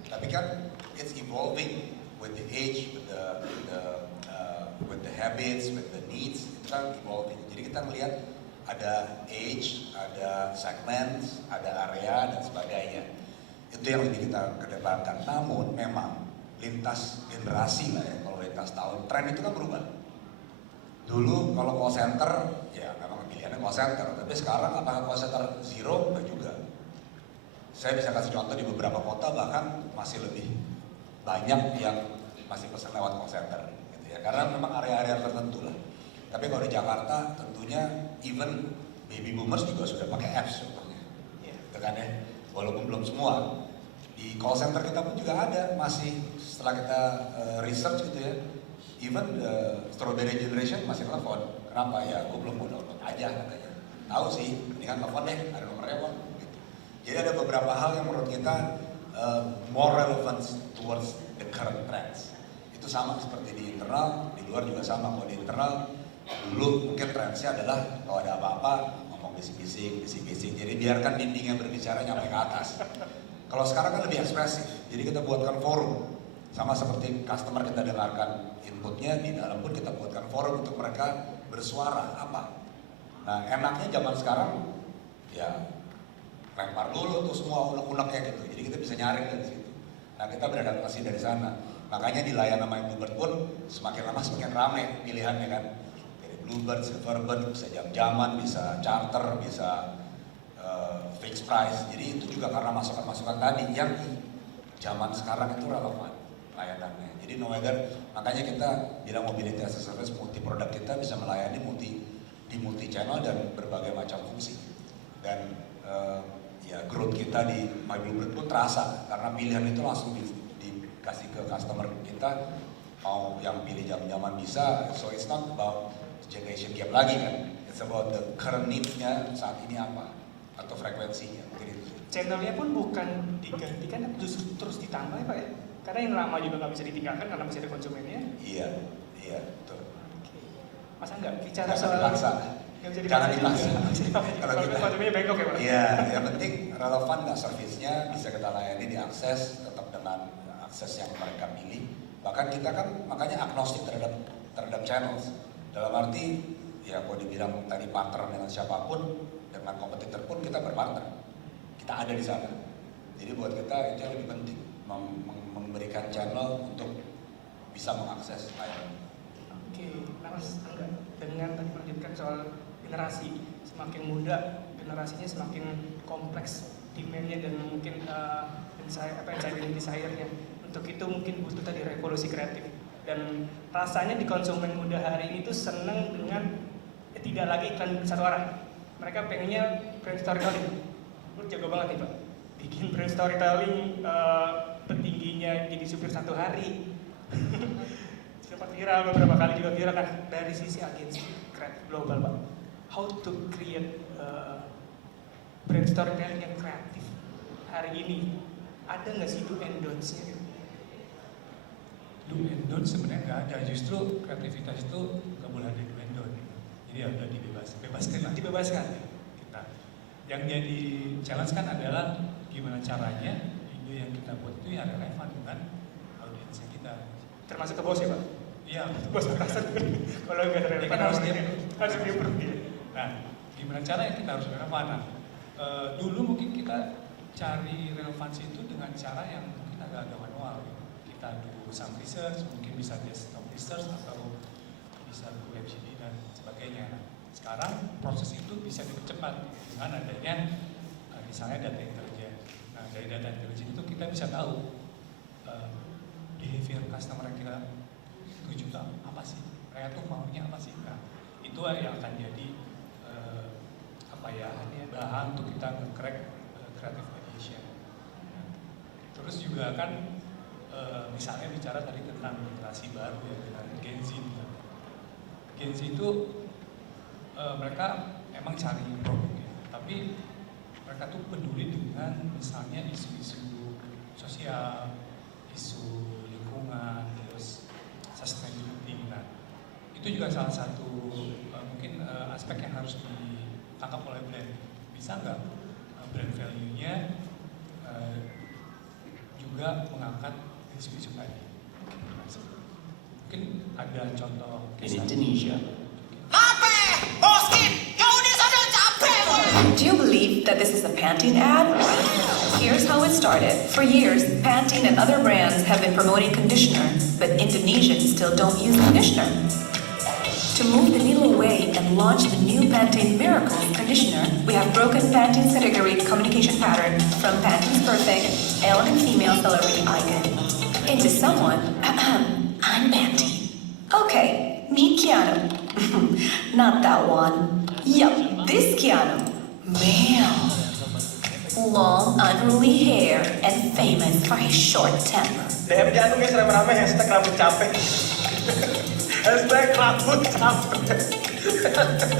Tapi kan it's evolving with the age, with the habits, with the needs, itu kan evolving. Jadi kita melihat ada age, ada segment, ada area dan sebagainya. Itu yang lebih kita kedepankan. Namun memang lintas generasi lah ya, kalau lintas tahun, tren itu kan berubah. Dulu kalau call center, ya memang pilihannya call center. Tapi sekarang apakah call center zero? Enggak juga. Saya bisa kasih contoh di beberapa kota bahkan masih lebih banyak yang masih pesan lewat call center. Gitu ya. Karena memang area-area tertentu lah. Tapi kalau di Jakarta tentunya even baby boomers juga sudah pakai apps contohnya. Gitu kan ya. Walaupun belum semua. Di call center kita pun juga ada, masih setelah kita research gitu ya, even the strawberry generation masih telepon. Kenapa? Ya gue belum mau download aja katanya. Tahu sih, mendingan telepon deh, ada nomornya kok. Gitu. Jadi ada beberapa hal yang menurut kita more relevant towards the current trends. Itu sama seperti di internal, di luar juga sama. Kalau di internal, dulu mungkin trendsnya adalah kalau ada apa-apa, ngomong bisik-bisik. Jadi biarkan dindingnya berbicara nyampe ke atas. Kalau sekarang kan lebih ekspresif, jadi kita buatkan forum. Sama seperti customer kita dengarkan inputnya, di dalam pun kita buatkan forum untuk mereka bersuara apa. Nah enaknya zaman sekarang, ya lempar dulu tuh semua unek-uneknya gitu. Jadi kita bisa nyari dari situ. Nah kita beradaptasi dari sana. Makanya di layanan My Bluebird pun semakin lama semakin ramai pilihannya kan. Dari Bluebird, Silverbird, bisa jam-jaman, bisa charter, bisa fixed price. Jadi itu juga karena masukan-masukan tadi yang di zaman sekarang itu relevan layanannya. Jadi no matter, makanya kita bilang mobility as a service, multi produk kita bisa melayani multi channel dan berbagai macam fungsi. Dan ya growth kita di My Bluebird pun terasa karena pilihan itu langsung dikasih ke customer kita, mau yang pilih jam-jaman bisa. So it's not about generation gap lagi kan, it's about the current need-nya saat ini apa atau frekuensinya. Channelnya pun bukan digantikan, justru terus ditambah ya Pak ya? Karena yang lama juga nggak bisa ditinggalkan karena masih ada konsumennya. Iya, betul. Masa nggak bicara Jangan soal dipaksa. Nggak bisa Jangan dipaksa. dipaksa. Kalau konsumennya bengkok ya Pak? Iya, yang penting relevan nggak servisnya, bisa kita layani, diakses, tetap dengan akses yang mereka pilih. Bahkan kita kan makanya agnostik terhadap channels. Dalam arti, ya kalau dibilang tadi partner dengan siapapun, dengan kompetitor pun kita berpartner. Kita ada di sana. Jadi buat kita itu yang lebih penting, memberikan channel untuk bisa mengakses layanan. Oke, nah Mas Angga, dengan tadi melanjutkan soal generasi, semakin muda generasinya semakin kompleks demand-nya dan mungkin anxiety desire-nya. Untuk itu mungkin butuh tadi revolusi kreatif. Dan rasanya di konsumen muda hari ini tuh seneng dengan tidak lagi iklan satu arah. Mereka pengennya brand storytelling. Lu jago banget nih Pak. Bikin brand storytelling petingginya jadi supir satu hari. Sempat viral beberapa kali juga viral kan dari sisi agensi kreatif global Pak. How to create brand storytelling yang kreatif hari ini? Ada nggak sih do and don'ts-nya? Do and don't sebenarnya nggak ada, justru kreativitas itu nggak boleh ada do and don't. Jadi ya udah dibebaskan lah. Dibebaskan. Kita. Yang jadi challenge kan adalah gimana caranya ide yang kita buat itu ya relevan dengan audiensnya kita. Termasuk ke bos ya Pak? Iya, Bos atasan. Kalau nggak relevan kan harus dia harus di-approve dia. Nah, gimana caranya kita harus relevan? Nah, dulu mungkin kita cari relevansi itu dengan cara yang mungkin agak-agak manual. Kita do some research, mungkin bisa desktop research atau bisa do FGD dan sebagainya. Nah, sekarang proses itu bisa dipercepat dengan adanya misalnya data intelijen. Nah, dari data intelijen itu kita bisa tahu behavior customer kita 7 juta apa sih? Mereka tuh maunya apa sih? Nah, itu yang akan jadi bahan untuk kita nge-crack creative ideation. Nah, terus juga kan misalnya bicara tadi tentang generasi baru ya, dengan Gen Z. Gen Z itu mereka emang cari produk ya, tapi mereka tuh peduli dengan misalnya isu-isu sosial, isu lingkungan, terus sustainability. Nah, itu juga salah satu mungkin aspek yang harus ditangkap oleh brand. Bisa nggak brand value-nya juga mengangkat isu-isu tadi? Mungkin ada contoh In Indonesia. Do you believe that this is a Pantene ad? Here's how it started. For years, Pantene and other brands have been promoting conditioner, but Indonesians still don't use conditioner. To move the needle away and launch the new Pantene Miracles conditioner, we have broken Pantene's category communication pattern from Pantene's perfect elegant female celebrity icon into someone, I'm Pantene. Okay, meet Keanu. Not that one. Yup, this Keanu. Male. Long, unruly hair and famous for his short temper. DM Keanu guys, rame-rame hashtag rambut capek. Hashtag rambut capek.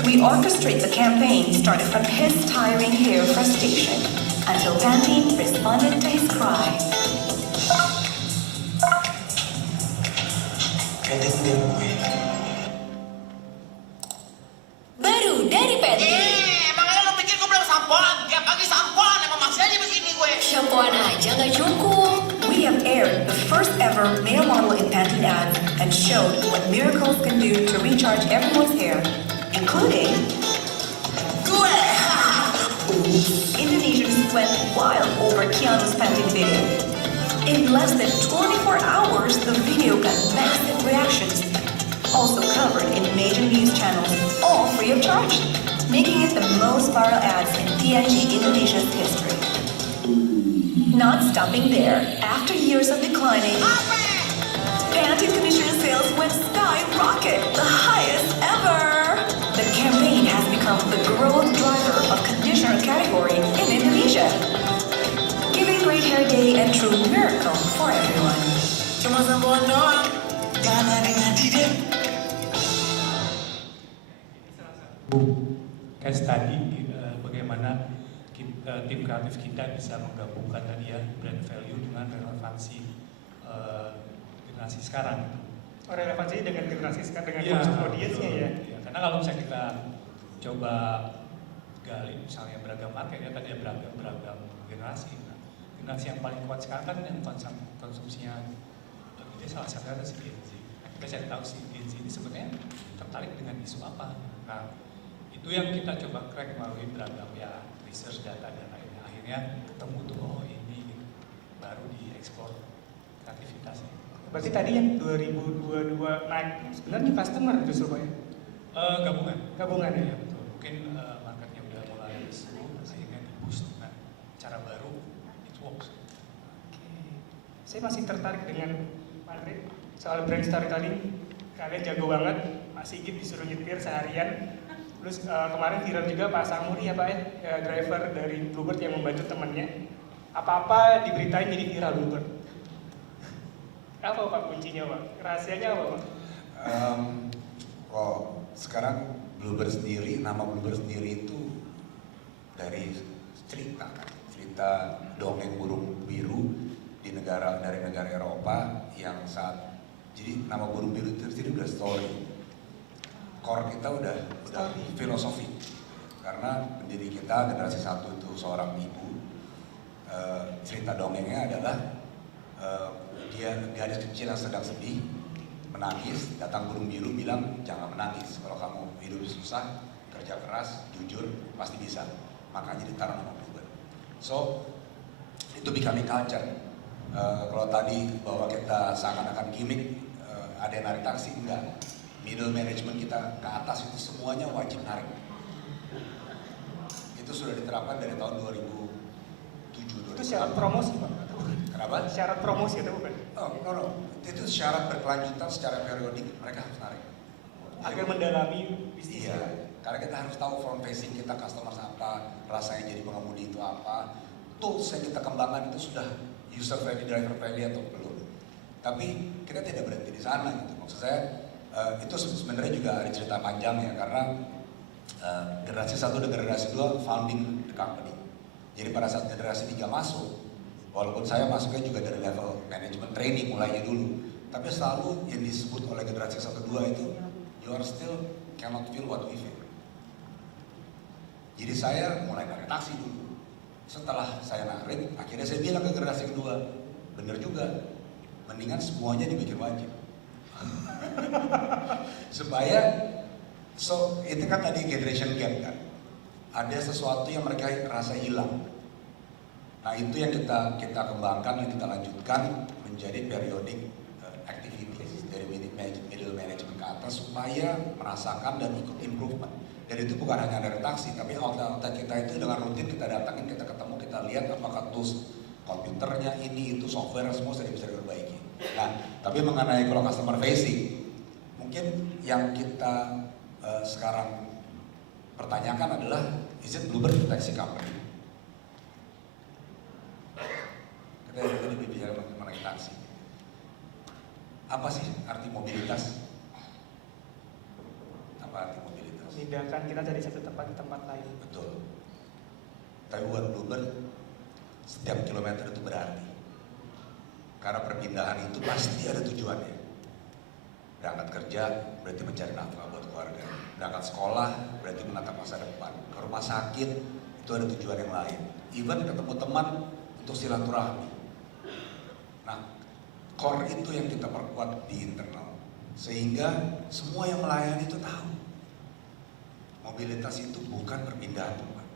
We orchestrate the campaign started from his tiring hair frustration until Pantene responded to his cry. Baru dari Pantene. Makanya lo pikir gue belum sampoan? Tiap pagi sampoan, emang masih aja begini gue. Shampooan aja nggak cukup. We have aired the first ever male model in Pantene ad and showed what miracles can do to recharge everyone's hair, including Gue. Indonesians went wild over Keanu's Pantene video. In less than 24 hours, the video got massive reactions. Also covered in major news channels, all free of charge, making it the most viral ads in PNG Indonesia's history. Not stopping there, after years of declining, Pantene conditioner sales went skyrocket, the highest ever. The campaign has become the growth driver of conditioner category in Indonesia, giving great hair day a true miracle for everyone. Cuma sampoan doang. Jangan ngadi-ngadi deh. Case tadi bagaimana tim kreatif kita bisa menggabungkan tadi ya brand value dengan relevansi generasi sekarang. Oh, relevansinya dengan generasi sekarang, dengan Iya, konsum audiensnya ya. Ya, karena kalau misalnya kita coba gali misalnya beragam market ya tadi ada beragam generasi. Nah, generasi yang paling kuat sekarang kan yang konsumsinya gede salah satunya adalah si Gen Z. Kita cari tahu si Gen Z ini sebenarnya tertarik dengan isu apa. Nah, itu yang kita coba crack melalui beragam ya research data dan lainnya. Akhirnya ketemu tuh oh ini gitu. Baru dieksplor kreativitasnya. Berarti tadi yang 2022 naik sebenarnya customer justru Pak ya? Gabungan. Gabungan ya? Ya betul. Mungkin marketnya udah mulai seru, akhirnya di-boost dengan cara baru, it works. Saya masih tertarik dengan Pak Andre soal brand storytelling. Kalian jago banget, Pak Sigit disuruh nyetir seharian. Terus kemarin viral juga Pak Samuri ya Pak ya, driver dari Bluebird yang membantu temannya. Apa-apa diberitain jadi viral Bluebird. Apa Pak kuncinya Pak? Rahasianya apa Pak? Sekarang Bluebird sendiri, nama Bluebird sendiri itu dari cerita kan, cerita dongeng burung biru dari negara Eropa yang saat jadi nama burung biru itu sendiri udah story. Core kita udah filosofi karena pendiri kita generasi satu itu seorang ibu. Cerita dongengnya adalah dia gadis kecil yang sedang sedih, menangis, datang burung biru bilang jangan menangis, kalau kamu hidup susah, kerja keras, jujur, pasti bisa. Makanya ditaruh nama Bluebird. So, itu becoming culture. Kalau tadi bahwa kita seakan-akan gimmick, ada yang narik taksi, enggak. Middle management kita ke atas itu semuanya wajib narik. Itu sudah diterapkan dari tahun 2007. Itu syarat promosi Pak? Kenapa? Syarat promosi itu bukan? Oh, no. Itu syarat berkelanjutan secara periodik mereka harus narik. Agar mendalami bisnis. Iya, karena kita harus tahu front facing kita, customer apa, rasanya jadi pengemudi itu apa, tools yang kita kembangkan itu sudah user friendly, driver friendly atau belum. Tapi kita tidak berhenti di sana gitu. Maksud saya itu sebenarnya juga ada cerita panjang ya, karena generasi 1 dan generasi 2 founding the company. Jadi pada saat generasi 3 masuk, walaupun saya masuknya juga dari level management training mulainya dulu, tapi selalu yang disebut oleh generasi 1-2 itu, you are still cannot feel what we feel. Jadi saya mulai narik taksi dulu. Setelah saya narik, akhirnya saya bilang ke generasi kedua, bener juga, mendingan semuanya dibikin wajib. Supaya, itu kan tadi generation gap kan, ada sesuatu yang mereka rasa hilang. Nah itu yang kita kembangkan, yang kita lanjutkan menjadi periodic activities dari middle management ke atas supaya merasakan dan ikut improvement. Dan itu bukan hanya dari taksi, tapi outlet kita itu dengan rutin kita datangin, kita ketemu, kita lihat apakah tools komputernya ini itu software semua sudah bisa diperbaiki. Nah, tapi mengenai kalau customer facing, mungkin yang kita sekarang pertanyakan adalah, is it Bluebird taxi company? Kita tadi bicara mengenai taksi. Apa sih arti mobilitas? Apa arti mobilitas? Memindahkan kita dari satu tempat ke tempat lain. Betul. Tapi buat Bluebird, setiap kilometer itu berarti. Karena perpindahan itu pasti ada tujuannya. Berangkat kerja berarti mencari nafkah buat keluarga. Berangkat sekolah berarti menatap masa depan. Ke rumah sakit itu ada tujuan yang lain. Even ketemu teman untuk silaturahmi. Nah, core itu yang kita perkuat di internal. Sehingga semua yang melayani itu tahu. Mobilitas itu bukan perpindahan tempat.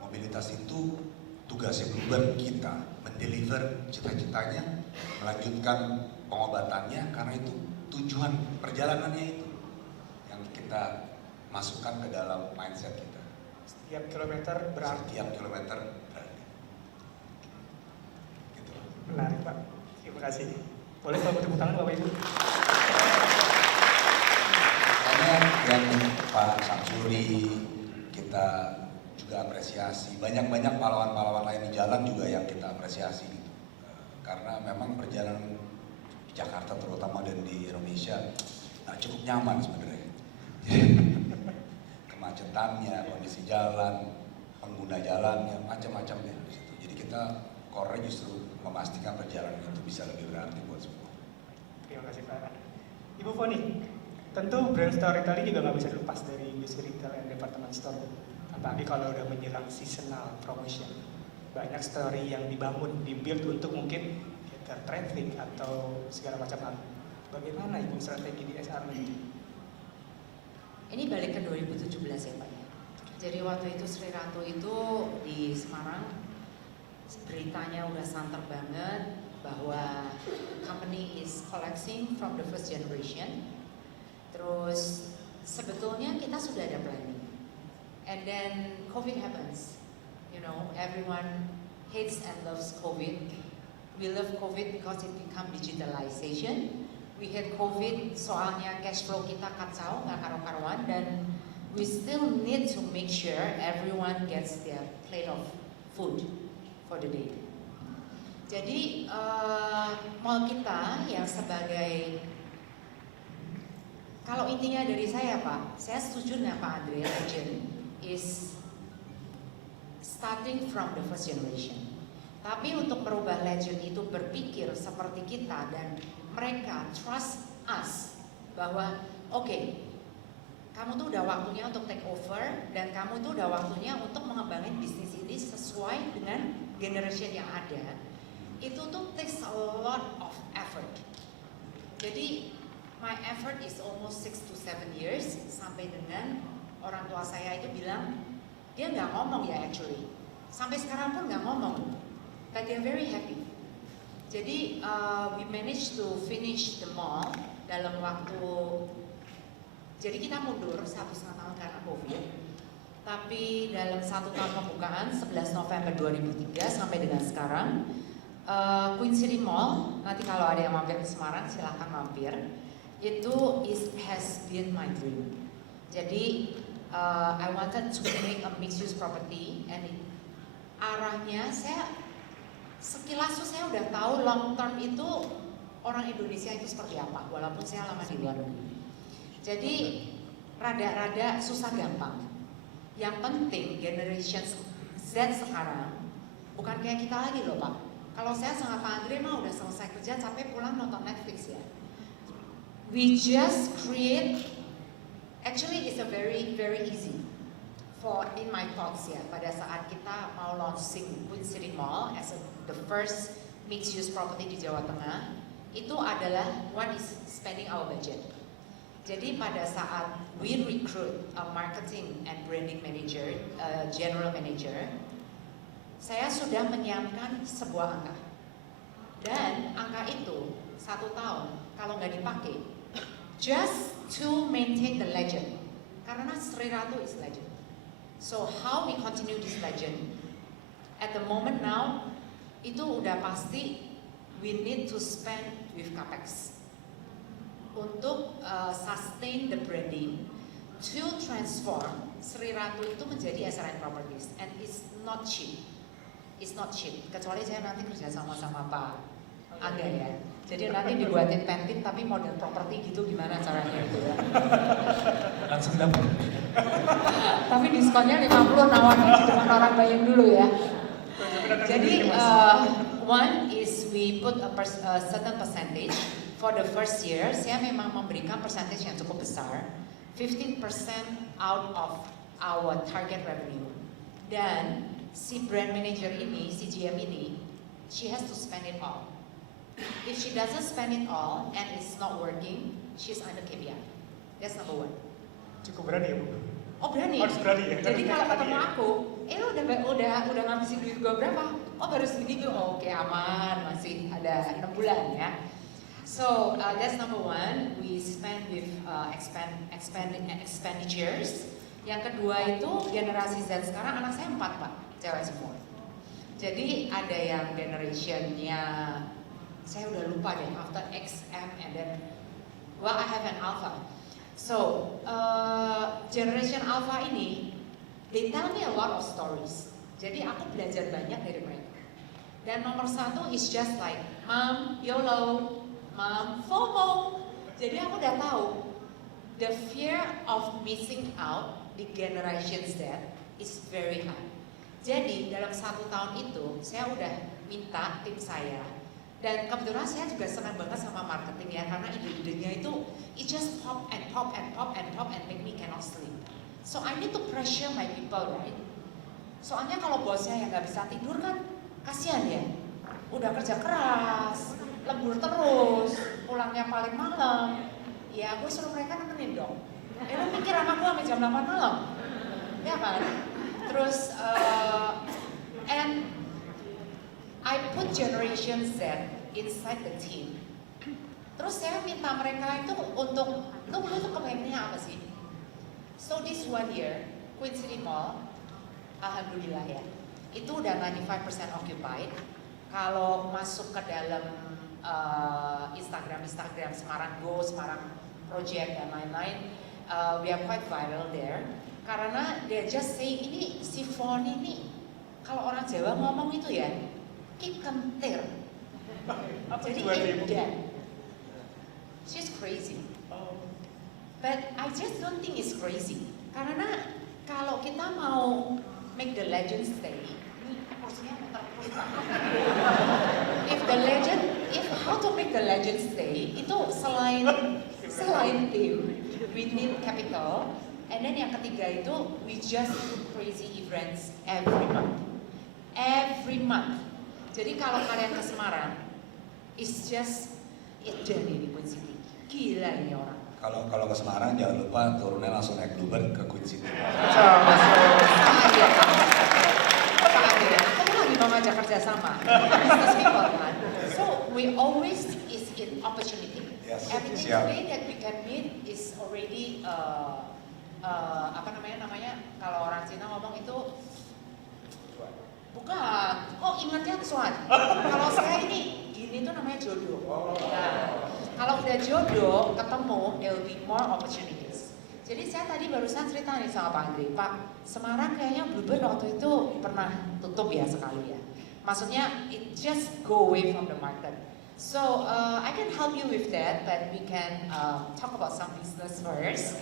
Mobilitas itu tugasnya Bluebird kita mendeliver cita-citanya, melanjutkan pengobatannya, karena itu tujuan perjalanannya itu yang kita masukkan ke dalam mindset kita. Setiap kilometer berarti. Setiap kilometer berarti. Gitu. Menarik Pak. Terima kasih. Boleh kalau tepuk tangan Bapak Ibu? Makanya yang Pak Samsuri kita juga apresiasi, banyak-banyak pahlawan-pahlawan lain di jalan juga yang kita apresiasi gitu. Karena memang perjalanan di Jakarta terutama dan di Indonesia cukup nyaman sebenarnya. Kemacetannya, kondisi jalan, pengguna jalannya, macam-macam ya di situ. Jadi kita core justru memastikan perjalanan itu bisa lebih berarti buat semua. Terima kasih Pak. Ibu Foni, tentu brand storytelling juga nggak bisa dilepas dari industri retail dan department store. Apalagi kalau udah menjelang seasonal promotion. Banyak story yang dibangun, dibuild untuk mungkin gather traffic atau segala macam hal. Bagaimana Ibu strategi di SR ini? Ini balik ke 2017 ya Pak ya. Jadi waktu itu Sri Ratu itu di Semarang, beritanya udah santer banget bahwa company is collapsing from the first generation. Terus sebetulnya kita sudah ada planning. And then COVID happens. You know, everyone hates and loves COVID. We love COVID because it become digitalization. We hate COVID soalnya cash flow kita kacau, nggak karu-karuan, dan we still need to make sure everyone gets their plate of food for the day. Jadi mall kita yang sebagai, kalau intinya dari saya Pak, saya setuju dengan Pak Andre, Legend is starting from the first generation. Tapi untuk merubah Legend itu berpikir seperti kita dan mereka trust us bahwa oke, kamu tuh udah waktunya untuk take over dan kamu tuh udah waktunya untuk mengembangin bisnis ini sesuai dengan generation yang ada. Itu tuh takes a lot of effort. Jadi my effort is almost 6 to 7 years sampai dengan orang tua saya itu bilang dia nggak ngomong ya actually. Sampai sekarang pun nggak ngomong. But they're very happy. Jadi we managed to finish the mall dalam waktu, jadi kita mundur 1,5 tahun karena COVID, tapi dalam 1 tahun pembukaan 11 November 2003 sampai dengan sekarang, Queen City Mall, nanti kalau ada yang mampir ke Semarang silahkan mampir, itu has been my dream. Jadi I wanted to make a mixed use property, and arahnya sekilas tuh saya udah tahu long term itu orang Indonesia itu seperti apa, walaupun saya lama di luar negeri. Jadi rada-rada susah gampang. Yang penting generation Z sekarang bukan kayak kita lagi loh Pak. Kalau saya sama Pak Andre mah udah selesai kerja capek pulang nonton Netflix ya. We just create, actually it's a very easy for in my thoughts ya. Pada saat kita mau launching Queen City Mall as the first mixed use property di Jawa Tengah, itu adalah one is spending our budget. Jadi pada saat we recruit a marketing and branding manager, general manager, saya sudah menyiapkan sebuah angka. Dan angka itu 1 tahun kalau nggak dipakai, just to maintain the legend. Karena Sri Ratu is legend. So how we continue this legend? At the moment now, itu udah pasti we need to spend with capex untuk sustain the branding to transform Sri Ratu itu menjadi SRN Properties, and it's not cheap. It's not cheap. Kecuali saya nanti kerja sama Pak Angga ya. Jadi nanti dibuatin pentin tapi model properti gitu gimana caranya itu ya? Langsung dapat. Tapi diskonnya 50 nawarin di depan orang bayang dulu ya. Jadi one is we put a certain percentage for the first year. Saya memang memberikan percentage yang cukup besar, 15% out of our target revenue. Dan si brand manager ini, si GM ini, she has to spend it all. If she doesn't spend it all and it's not working, she's under KPI. That's number one. Cukup berani ya Bu? Oh berani. Harus berani ya. Jadi kalau ketemu ya. aku, lu udah ngabisin duit gue berapa? Oh baru segini tuh, oh, oke aman, masih ada 6 bulan ya. So that's number one. We spend with expenditures. Yang kedua itu generasi Z sekarang anak saya 4 Pak, cewek semua. Jadi ada yang generationnya saya udah lupa deh, after X, M, and then well I have an alpha. So generation alpha ini, they tell me a lot of stories. Jadi aku belajar banyak dari mereka. Dan nomor 1 is just like, Mom, YOLO, Mom, FOMO. Jadi aku udah tahu, the fear of missing out di generation Z is very high. Jadi dalam 1 tahun itu, saya udah minta tim saya, dan kebetulan saya juga senang banget sama marketing ya, karena ide-idenya itu it just pop and pop and pop and pop and make me cannot sleep. So I need to pressure my people, right? Soalnya kalau bosnya yang nggak bisa tidur kan kasihan ya, udah kerja keras, lembur terus, pulangnya paling malam. Ya gue suruh mereka nemenin dong. Lu mikir anak gue sampai jam 8 malam, ya kan? Terus and I put generation Z inside the team. Terus saya minta mereka itu untuk, lu tuh kepengennya apa sih? So this 1 year, Queen City Mall, alhamdulillah ya, itu udah 95% occupied. Kalau masuk ke dalam Instagram Semarang Go, Semarang Project dan lain-lain, we are quite viral there. Karena they just say ini si Foni ini, kalau orang Jawa ngomong itu ya, ki kentir. Jadi edan. She's crazy. But I just don't think it's crazy. Karena kalau kita mau make the legend stay, ini kursinya muter terus. If how to make the legend stay, itu selain tim, we need capital. And then yang ketiga itu, we just do crazy events every month. Every month. Jadi kalau kalian ke Semarang, it's just edan ini Queen City. Gila ini orang. Kalau ke Semarang jangan lupa turunnya langsung naik Bluebird ke Queen City. Kamu lagi mau ngajak kerja sama, business people kan. So we always is in opportunity. Yes, Everything siap. way that we can meet is already apa namanya kalau orang Cina ngomong itu bukan. Oh ingatnya Tuan. Kalau saya ini tuh namanya jodoh. Nah, kalau udah jodoh ketemu, there will be more opportunities. Jadi saya tadi barusan cerita nih sama Pak Andre, Pak Semarang kayaknya Bluebird waktu itu pernah tutup ya sekali ya. Maksudnya it just go away from the market. So I can help you with that, but we can talk about some business first.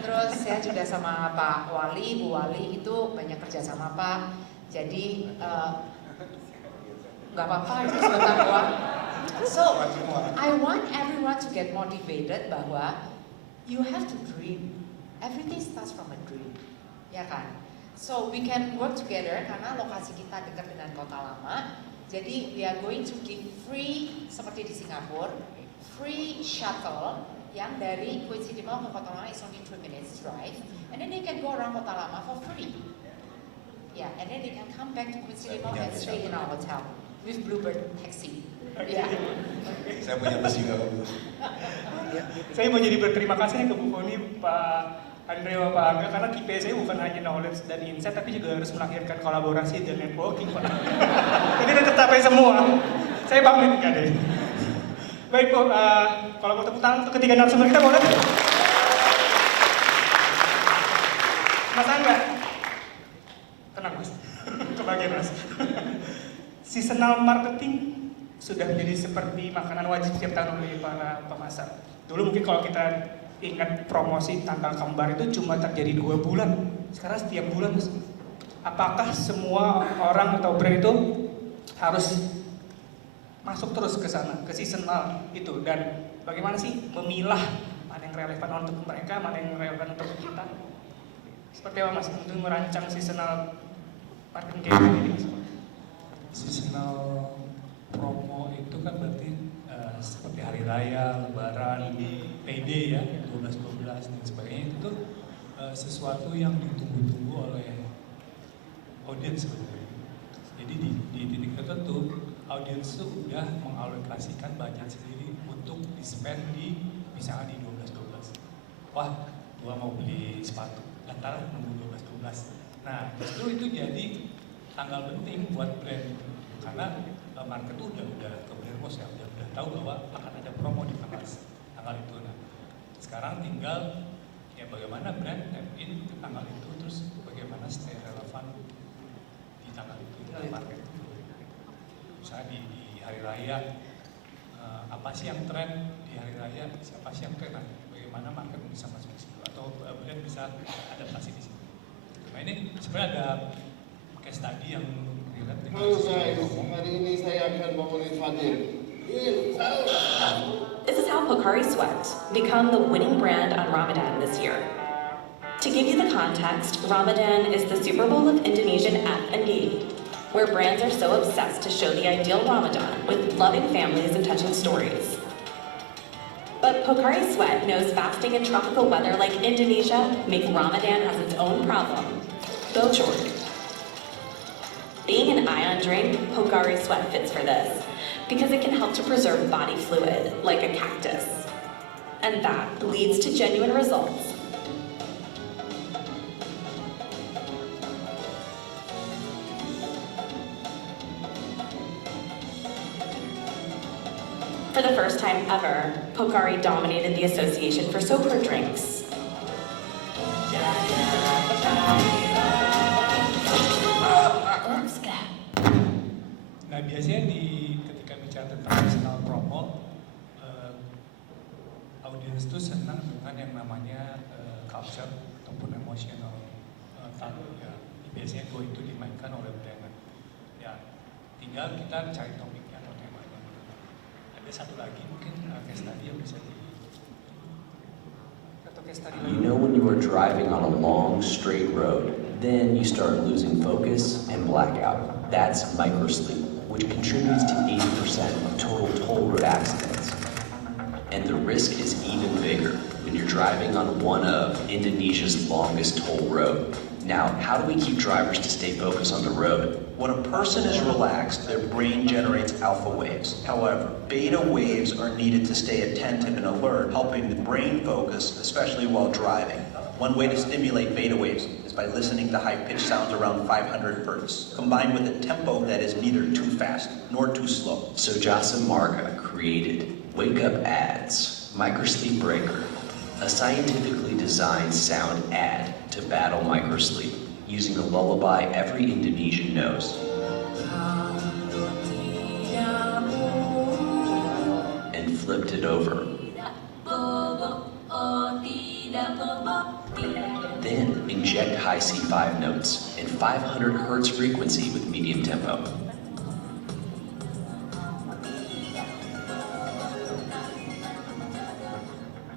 Terus saya juga sama Pak Wali, Bu Wali itu banyak kerja sama Pak. Jadi nggak apa-apa itu sebentar doang. So I want everyone to get motivated bahwa you have to dream. Everything starts from a dream, ya kan? So we can work together karena lokasi kita dekat dengan kota lama. Jadi we are going to give free seperti di Singapura, free shuttle yang dari Queen City Mall ke kota lama is only 3 minutes drive, and then they can go around kota lama for free. Yeah, and then they can come back to Queen City Mall and stay in our hotel with Bluebird taxi. Yeah. Saya punya bus juga. Saya mau jadi berterima kasih nih ke Bu Foni, Pak Andre, Pak Angga, karena KPI saya bukan hanya knowledge dan insight, tapi juga harus melahirkan kolaborasi dan networking, Pak. Ini udah tercapai semua. Saya pamit nggak deh. Baik Bu, kalau mau tepuk tangan untuk ketiga narasumber kita boleh? Mas Angga, tenang Mas, kebagian Mas. Seasonal marketing sudah menjadi seperti makanan wajib setiap tahun oleh para pemasar. Dulu mungkin kalau kita ingat promosi tanggal kembar itu cuma terjadi 2 bulan. Sekarang setiap bulan. Apakah semua orang atau brand itu harus masuk terus ke sana, ke seasonal itu? Dan bagaimana sih memilah mana yang relevan untuk mereka, mana yang relevan untuk kita? Seperti apa Mas untuk merancang seasonal marketing campaign ini? Seasonal promo itu kan berarti seperti hari raya, lebaran, payday ya, 12-12 dan sebagainya, itu tuh sesuatu yang ditunggu-tunggu oleh audiens sebenarnya. Jadi di titik tertentu audiens itu udah mengalokasikan budget sendiri untuk di-spend di misalnya di 12-12. Wah, gua mau beli sepatu, antara nunggu 12-12. Nah, justru itu jadi tanggal penting buat brand karena market tuh udah kebenermos ya, udah tahu bahwa akan ada promo di tanggal itu. Nah, sekarang tinggal ya bagaimana brand tap in ke tanggal itu, terus bagaimana stay relevan di tanggal itu di market. Misalnya di hari raya, apa sih yang tren di hari raya, siapa sih yang tren, nah, bagaimana market bisa masuk ke situ atau brand bisa adaptasi di situ. Nah ini sebenarnya ada case study yang relate dengan hari ini saya akan ngomongin Fadil. This is how Pocari Sweat become the winning brand on Ramadan this year. To give you the context, Ramadan is the Super Bowl of Indonesian F&B, where brands are so obsessed to show the ideal Ramadan with loving families and touching stories. But Pocari Sweat knows fasting in tropical weather like Indonesia make Ramadan has its own problem, bocor. Being an ion drink, Pocari Sweat fits for this, because it can help to preserve body fluid, like a cactus. And that leads to genuine results. For the first time ever, Pocari dominated the association for sober drinks. Nah biasanya ketika bicara tentang seasonal promo, audiens itu senang dengan yang namanya culture ataupun emotional ya. Biasanya itu dimainkan oleh brand. Ya, tinggal kita cari topiknya atau temanya. Ada satu lagi mungkin case study yang bisa You know when you are driving on a long, straight road, then you start losing focus and blackout. That's microsleep, which contributes to 80% of total toll road accidents. And the risk is even bigger when you're driving on one of Indonesia's longest toll road. Now, how do we keep drivers to stay focused on the road? When a person is relaxed, their brain generates alpha waves. However, beta waves are needed to stay attentive and alert, helping the brain focus, especially while driving. One way to stimulate beta waves is by listening to high-pitched sounds around 500 hertz, combined with a tempo that is neither too fast nor too slow. So Jasa Marga created Wake Up Ads, Microsleep Breaker, a scientifically designed sound ad to battle microsleep, using a lullaby every Indonesian knows. And flipped it over. Then inject high C5 notes and 500 hertz frequency with medium tempo.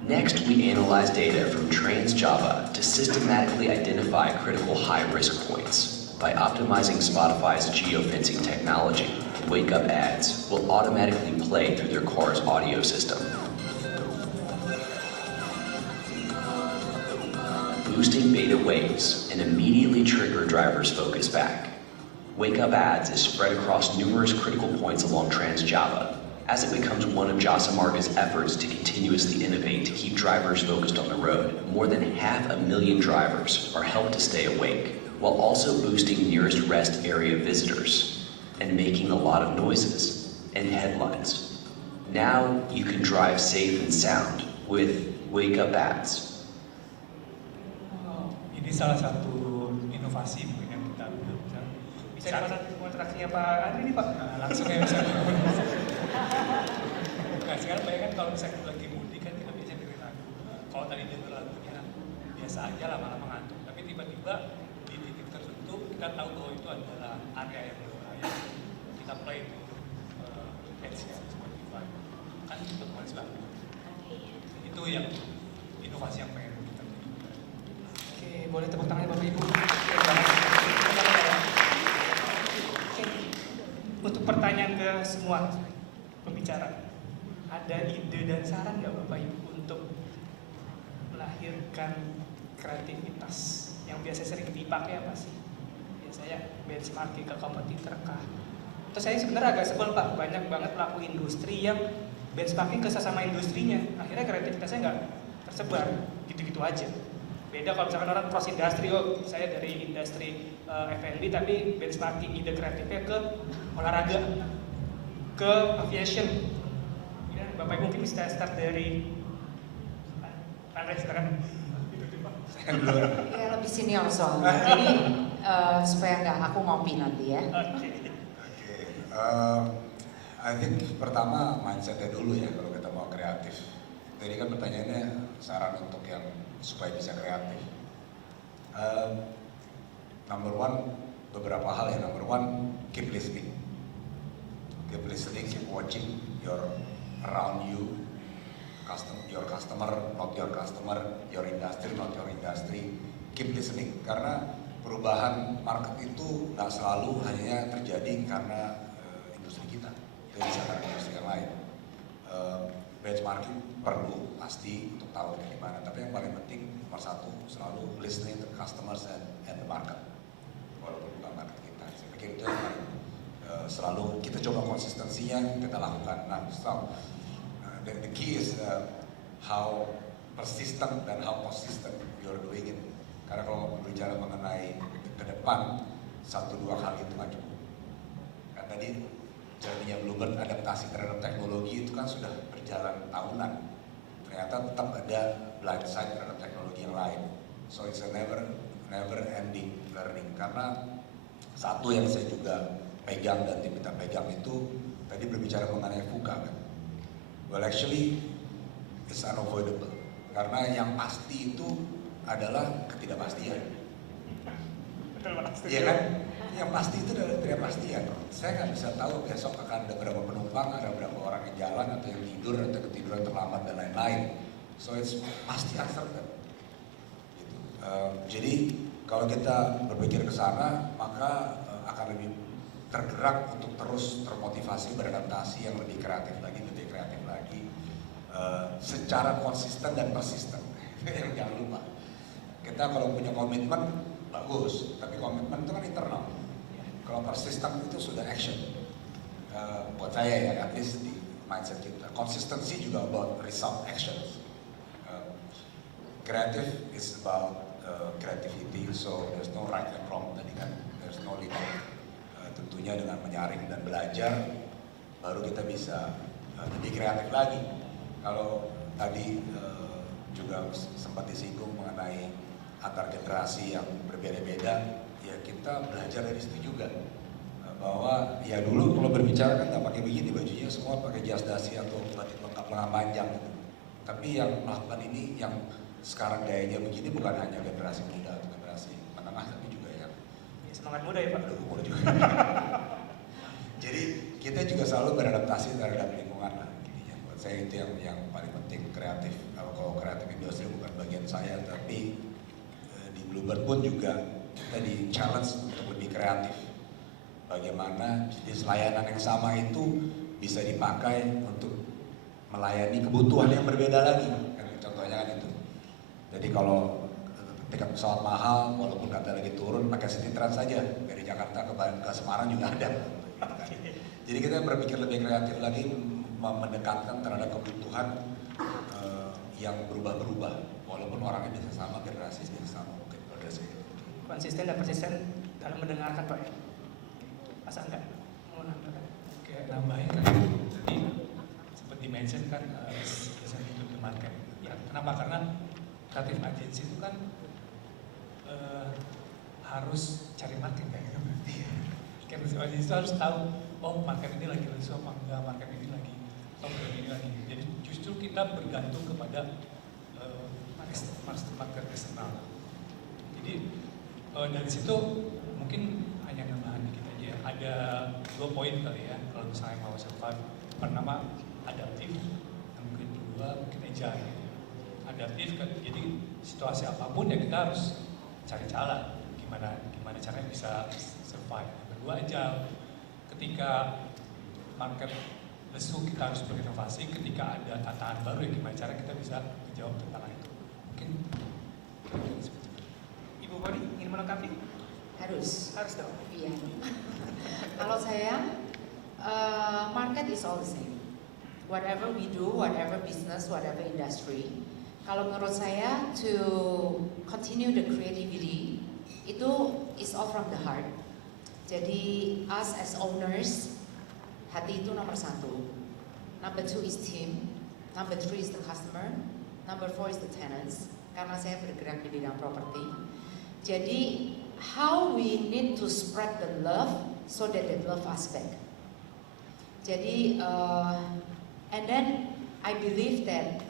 Next, we analyze data from TransJava to systematically identify critical high-risk points. By optimizing Spotify's geofencing technology, Wake Up Ads will automatically play through their car's audio system, boosting beta waves and immediately trigger drivers' focus back. Wake Up Ads is spread across numerous critical points along TransJava, as it becomes one of Jasa Marga's efforts to continuously innovate to keep drivers focused on the road. More than 500,000 drivers are helped to stay awake, while also boosting nearest rest area visitors and making a lot of noises and headlines. Now you can drive safe and sound with Wake Up Ads. Ini salah satu inovasi mungkin yang kita buat. Bisa demonstrasinya Pak Andri nih Pak? Nah, langsung ya misalnya. Nah, sekarang bayangkan kalau misalnya lagi mudik kan kita biasanya dengerin lagu. Kalau tadi denger lagunya biasa aja lama-lama ngantuk, tapi tiba-tiba di titik tertentu kita tahu bahwa itu adalah area yang berbahaya. Kita play itu ads-nya Spotify. Kan otomatis banget. Itu yang inovasi yang pengen kita tunjukkan. Oke, boleh tepuk tangan Bapak Ibu. Untuk pertanyaan ke semua pembicara, ada ide dan saran nggak Bapak Ibu untuk melahirkan kreativitas yang biasa sering dipakai apa sih? Biasanya benchmarking ke kompetitor kah? Terus saya sebenarnya agak sebel Pak, banyak banget pelaku industri yang benchmarking ke sesama industrinya, akhirnya kreativitasnya nggak tersebar, gitu-gitu aja. Beda kalau misalkan orang cross industri, oh saya dari industri F&B tapi benchmarking ide kreatifnya ke olahraga, ke aviation. Ya, Bapak Ibu mungkin bisa start dari Andre, silakan. Saya dulu. Ya lebih senior soalnya, jadi supaya nggak aku ngopi nanti ya. Oke, I think pertama mindsetnya dulu ya kalau kita mau kreatif. Tadi kan pertanyaannya saran untuk yang supaya bisa kreatif. Number one, beberapa hal ya. Number one, keep listening. Keep listening, keep watching your around you, your customer, not your customer, your industry, not your industry. Keep listening, karena perubahan market itu nggak selalu hanya terjadi karena industri kita, itu bisa karena industri yang lain. Benchmarking perlu pasti untuk tahu dari mana, tapi yang paling penting nomor satu selalu listening to customers and the market, walaupun bukan market kita. Saya pikir itu yang paling selalu kita coba konsistensinya kita lakukan. Nah, so the key is how persistent dan how consistent you're doing it. Karena kalau berbicara mengenai ke depan, 1-2 kali itu nggak cukup. Kan tadi jadinya Bluebird adaptasi terhadap teknologi itu kan sudah berjalan tahunan. Ternyata tetap ada blind side terhadap teknologi yang lain. So it's a never ending learning. Karena satu yang saya juga pegang dan tim kita pegang itu tadi berbicara mengenai VUCA kan. Well actually it's unavoidable. Karena yang pasti itu adalah ketidakpastian. Iya kan? Yang pasti itu adalah ketidakpastian. Saya nggak bisa tahu besok akan ada berapa penumpang, ada berapa orang yang jalan atau yang tidur atau ketiduran terlambat dan lain-lain. So it's pasti uncertain. Gitu. Jadi kalau kita berpikir ke sana, maka akan lebih tergerak untuk terus termotivasi beradaptasi yang lebih kreatif lagi, secara konsisten dan persisten. Jangan lupa, kita kalau punya komitmen bagus, tapi komitmen itu kan internal. Kalau persisten itu sudah action. Buat saya ya, at least di mindset kita, consistency juga about result actions. Creative is about creativity, so there's no right and wrong tadi kan, there's no limit. Tentunya dengan menyaring dan belajar, baru kita bisa lebih kreatif lagi. Kalau tadi juga sempat disinggung mengenai antar generasi yang berbeda-beda, ya kita belajar dari situ juga. Bahwa ya dulu kalau berbicara kan nggak pakai begini bajunya, semua pakai jas dasi atau batik lengkap lengan panjang gitu. Tapi yang melakukan ini, yang sekarang gayanya begini bukan hanya generasi muda atau generasi menengah, tapi juga yang semangat muda ya Pak. Umur juga. Jadi kita juga selalu beradaptasi terhadap lingkungan lah. Ya, buat saya itu yang paling penting, kreatif. Kalau kreatif industri bukan bagian saya, tapi di Bluebird pun juga kita di challenge untuk lebih kreatif. Bagaimana jenis layanan yang sama itu bisa dipakai untuk melayani kebutuhan yang berbeda lagi. Contohnya kan itu. Jadi kalau tiket pesawat mahal, walaupun kata lagi turun, pakai City Trans saja. Dari Jakarta ke Semarang juga ada. Jadi kita berpikir lebih kreatif lagi, mendekatkan terhadap kebutuhan yang berubah-berubah. Walaupun orangnya bisa sama, generasi bisa sama. Mungkin pada saya. Konsisten dan persisten dalam mendengarkan Pak. Masa enggak? Mau nambahkan? Kayak nambahin kan, tadi seperti mention kan, listen to the market. Ya, kenapa? Karena kreatif agency itu kan harus cari market kan? Kreatif agency itu harus tahu, oh market ini lagi lesu apa enggak, market ini lagi, oh ini lagi. Jadi justru kita bergantung kepada market eksternal. Jadi dari situ mungkin hanya nambahan dikit aja. Ada 2 poin kali ya kalau misalnya mau survive. Pertama adaptif, yang kedua mungkin agile. Adaptif kan, jadi situasi apapun ya kita harus cari cara gimana caranya bisa survive. Yang kedua agile, ketika market lesu kita harus berinovasi, ketika ada tantangan baru ya gimana cara kita bisa menjawab tantangan itu. Mungkin Ibu Boni ingin melengkapi? Harus dong. Iya. Kalau saya, market is all the same. Whatever we do, whatever business, whatever industry. Kalau menurut saya, to continue the creativity, itu is all from the heart. Jadi, us as owners, hati itu nomor 1. Number 2 is team. Number 3 is the customer. Number 4 is the tenants. Karena saya bergerak di bidang properti. Jadi, how we need to spread the love so that they love us back. Jadi, and then I believe that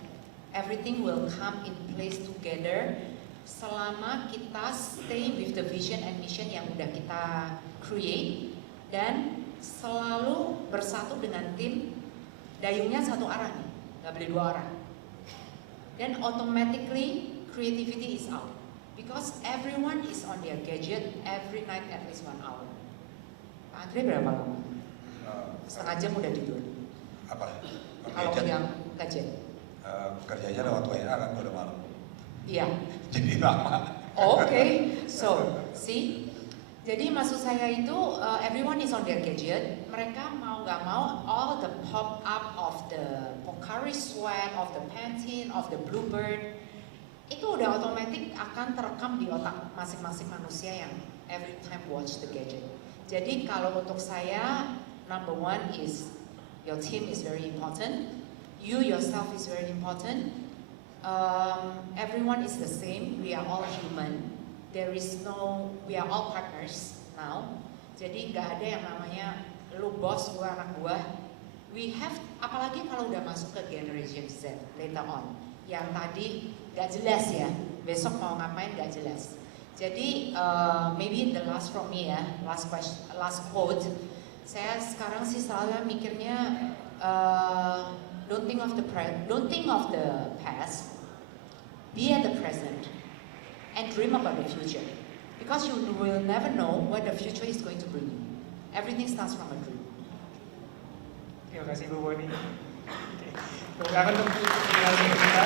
everything will come in place together selama kita stay with the vision and mission yang udah kita create dan selalu bersatu dengan tim. Dayungnya satu arah nih, nggak boleh 2 arah. Then automatically creativity is out. Because everyone is on their gadget every night at least 1 hour. Pak Andre berapa lama? Setengah jam udah tidur. Apa? Kalau pegang gadget. Kerjanya lewat WA kan udah malam. Iya. Jadi lama. Okay, so see. Jadi maksud saya itu everyone is on their gadget. Mereka mau nggak mau all the pop up of the Pocari Sweat, of the Pantene, of the Bluebird itu udah otomatis akan terekam di otak masing-masing manusia yang every time watch the gadget. Jadi kalau untuk saya, number 1 is your team is very important. You yourself is very important. Everyone is the same. We are all human. There is no, we are all partners now. Jadi nggak ada yang namanya lu bos, gua anak buah. We have, apalagi kalau udah masuk ke generation Z later on, yang tadi nggak jelas ya, besok mau ngapain nggak jelas. Jadi maybe the last from me ya, last quote. Saya sekarang sih selalu mikirnya don't think of the past, be at the present, and dream about the future. Because you will never know what the future is going to bring you. Everything starts from a dream. Terima kasih Bu Boni. Tepuk tangan untuk penjelasan kita.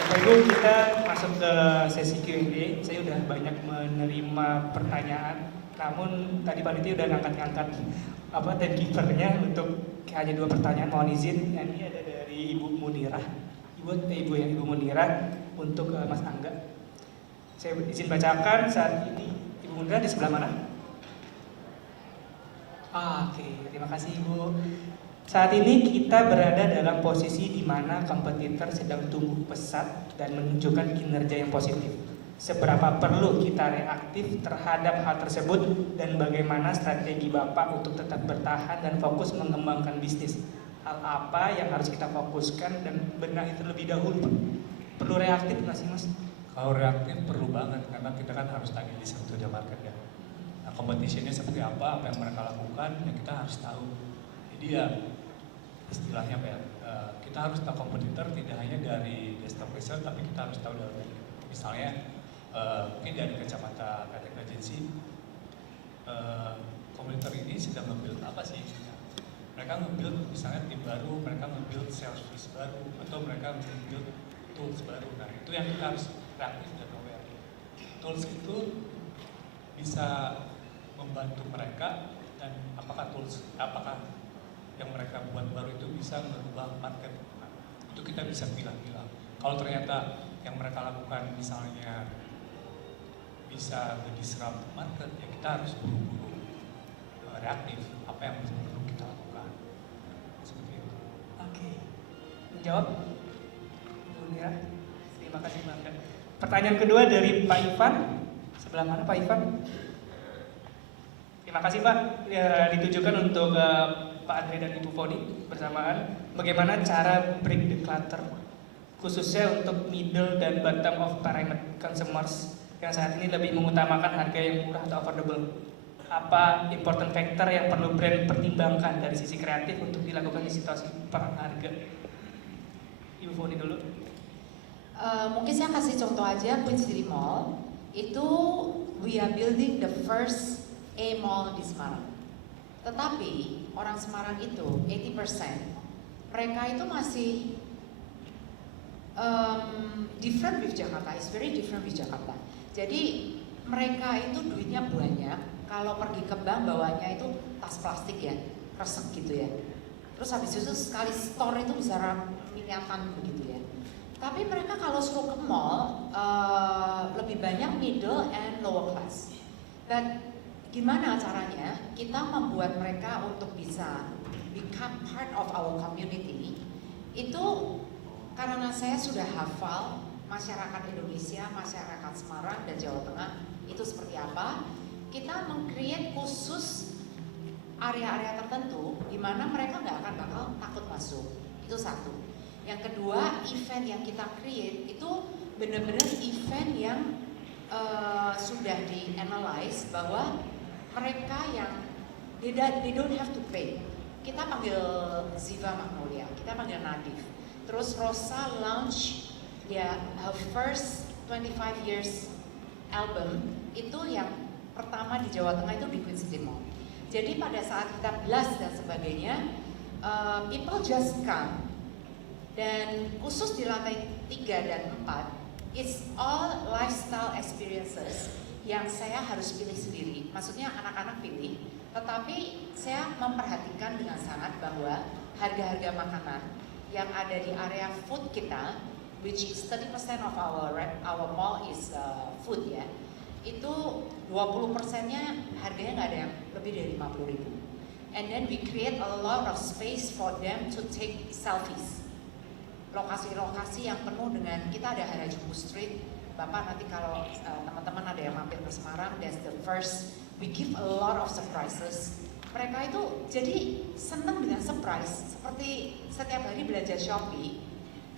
Bapak Ibu, kita masuk ke sesi Q&A. Saya udah banyak menerima pertanyaan, namun tadi panitia udah ngangkat-ngangkat timekeepernya untuk hanya 2 pertanyaan. Mohon izin, yang ini ada dari Ibu Munirah. Ibu Munirah untuk Mas Angga. Saya izin bacakan saat ini. Ibu Munirah di sebelah mana? Oke, terima kasih Ibu. Saat ini kita berada dalam posisi di mana kompetitor sedang tumbuh pesat dan menunjukkan kinerja yang positif. Seberapa perlu kita reaktif terhadap hal tersebut dan bagaimana strategi Bapak untuk tetap bertahan dan fokus mengembangkan bisnis? Hal apa yang harus kita fokuskan dan benahi terlebih dahulu, Pak? Perlu reaktif nggak sih, Mas? Kalau reaktif perlu banget, karena kita kan harus tagih di satu market ya. Nah, competition-nya seperti apa yang mereka lakukan, ya kita harus tahu. Jadi ya, istilahnya apa ya, kita harus tahu kompetitor tidak hanya dari desktop research, tapi kita harus tahu dari misalnya mungkin dari kacamata Creative Agency, kompetitor ini sedang nge-build apa sih? Mereka nge-build misalnya tim baru, mereka nge-build sales force baru, atau mereka nge-build tools baru. Nah itu yang kita harus reaktif dan aware. Tools itu bisa membantu mereka, dan apakah yang mereka buat baru itu bisa merubah market. Nah, itu kita bisa pilah-pilah. Kalau ternyata yang mereka lakukan misalnya bisa disrupt market, ya kita harus buru-buru reaktif apa yang perlu kita lakukan. Seperti itu. Oke. Menjawab? Bu Nira, terima kasih banget. Pertanyaan kedua dari Pak Ivan. Sebelah mana Pak Ivan? Terima kasih Pak. Ya, ditujukan untuk Pak Andre dan Ibu Foni bersamaan. Bagaimana cara break the clutter, khususnya untuk middle dan bottom of pyramid consumers yang saat ini lebih mengutamakan harga yang murah atau affordable. Apa important factor yang perlu brand pertimbangkan dari sisi kreatif untuk dilakukan di situasi perang harga? Ibu Foni dulu. Mungkin saya kasih contoh aja, Queen City Mall itu we are building the first A mall di Semarang. Tetapi orang Semarang itu 80% mereka itu masih different with Jakarta, is very different with Jakarta. Jadi mereka itu duitnya banyak, kalau pergi ke bank bawanya itu tas plastik ya, kresek gitu ya. Terus habis itu sekali store itu bisa miliaran begitu ya. Tapi mereka kalau suruh ke mall lebih banyak middle and lower class. Dan gimana caranya kita membuat mereka untuk bisa become part of our community? Itu karena saya sudah hafal masyarakat Indonesia, masyarakat Semarang dan Jawa Tengah itu seperti apa. Kita meng-create khusus area-area tertentu di mana mereka nggak akan bakal takut masuk. Itu satu. Yang kedua, event yang kita create itu benar-benar event yang sudah di-analyze bahwa mereka yang they don't have to pay. Kita panggil Ziva Magnolia, kita panggil Nadif. Terus Rosa launch her first 25 years album itu yang pertama di Jawa Tengah itu di Queen City Mall. Jadi pada saat kita blast dan sebagainya, people just come. Dan khusus di lantai 3 dan 4, it's all lifestyle experiences yang saya harus pilih sendiri. Maksudnya anak-anak pilih, tetapi saya memperhatikan dengan sangat bahwa harga-harga makanan yang ada di area food kita, which is 30% of our mall is food ya, itu 20%-nya harganya nggak ada yang lebih dari 50.000. And then we create a lot of space for them to take selfies. Lokasi-lokasi yang penuh dengan, kita ada Harajuku Street. Bapak nanti kalau teman-teman ada yang mampir ke Semarang, that's the first. We give a lot of surprises. Mereka itu jadi senang dengan surprise. Seperti setiap hari belajar Shopee,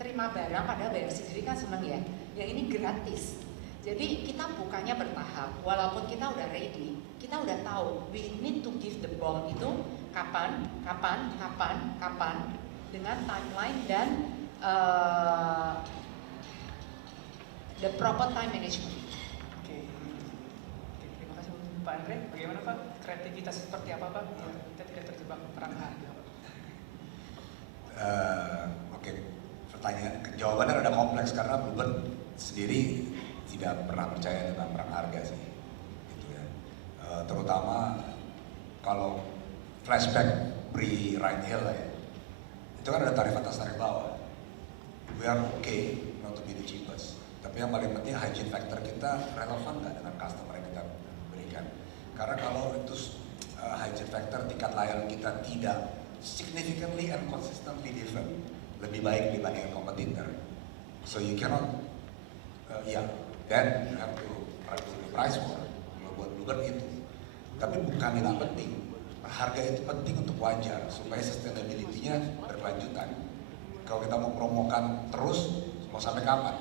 terima barang padahal bayar sendiri kan senang ya. Yang ini gratis. Jadi kita bukannya bertahap. Walaupun kita udah ready, kita udah tahu we need to give the bomb itu kapan, dengan timeline dan the proper time management. Oke, terima kasih Pak Andre. Bagaimana Pak? Kreativitas seperti apa Pak? Kita tidak terjebak perang harga. Jawabannya rada kompleks karena Bluebird sendiri tidak pernah percaya dengan perang harga sih, gitu ya. Terutama kalau flashback pre-ride hail ya, itu kan ada tarif atas tarif bawah. We are okay not to be the cheapest, tapi yang paling penting hygiene factor kita relevan nggak dengan customer yang kita berikan. Karena kalau itu hygiene factor tingkat layanan kita tidak significantly and consistently different, lebih baik dibandingkan kompetitor. So you cannot, then you have to price war. Kalau buat Bluebird itu, tapi bukan tidak penting. Harga itu penting untuk wajar supaya sustainability-nya berkelanjutan. Kalau kita mau promokan terus, mau sampai kapan?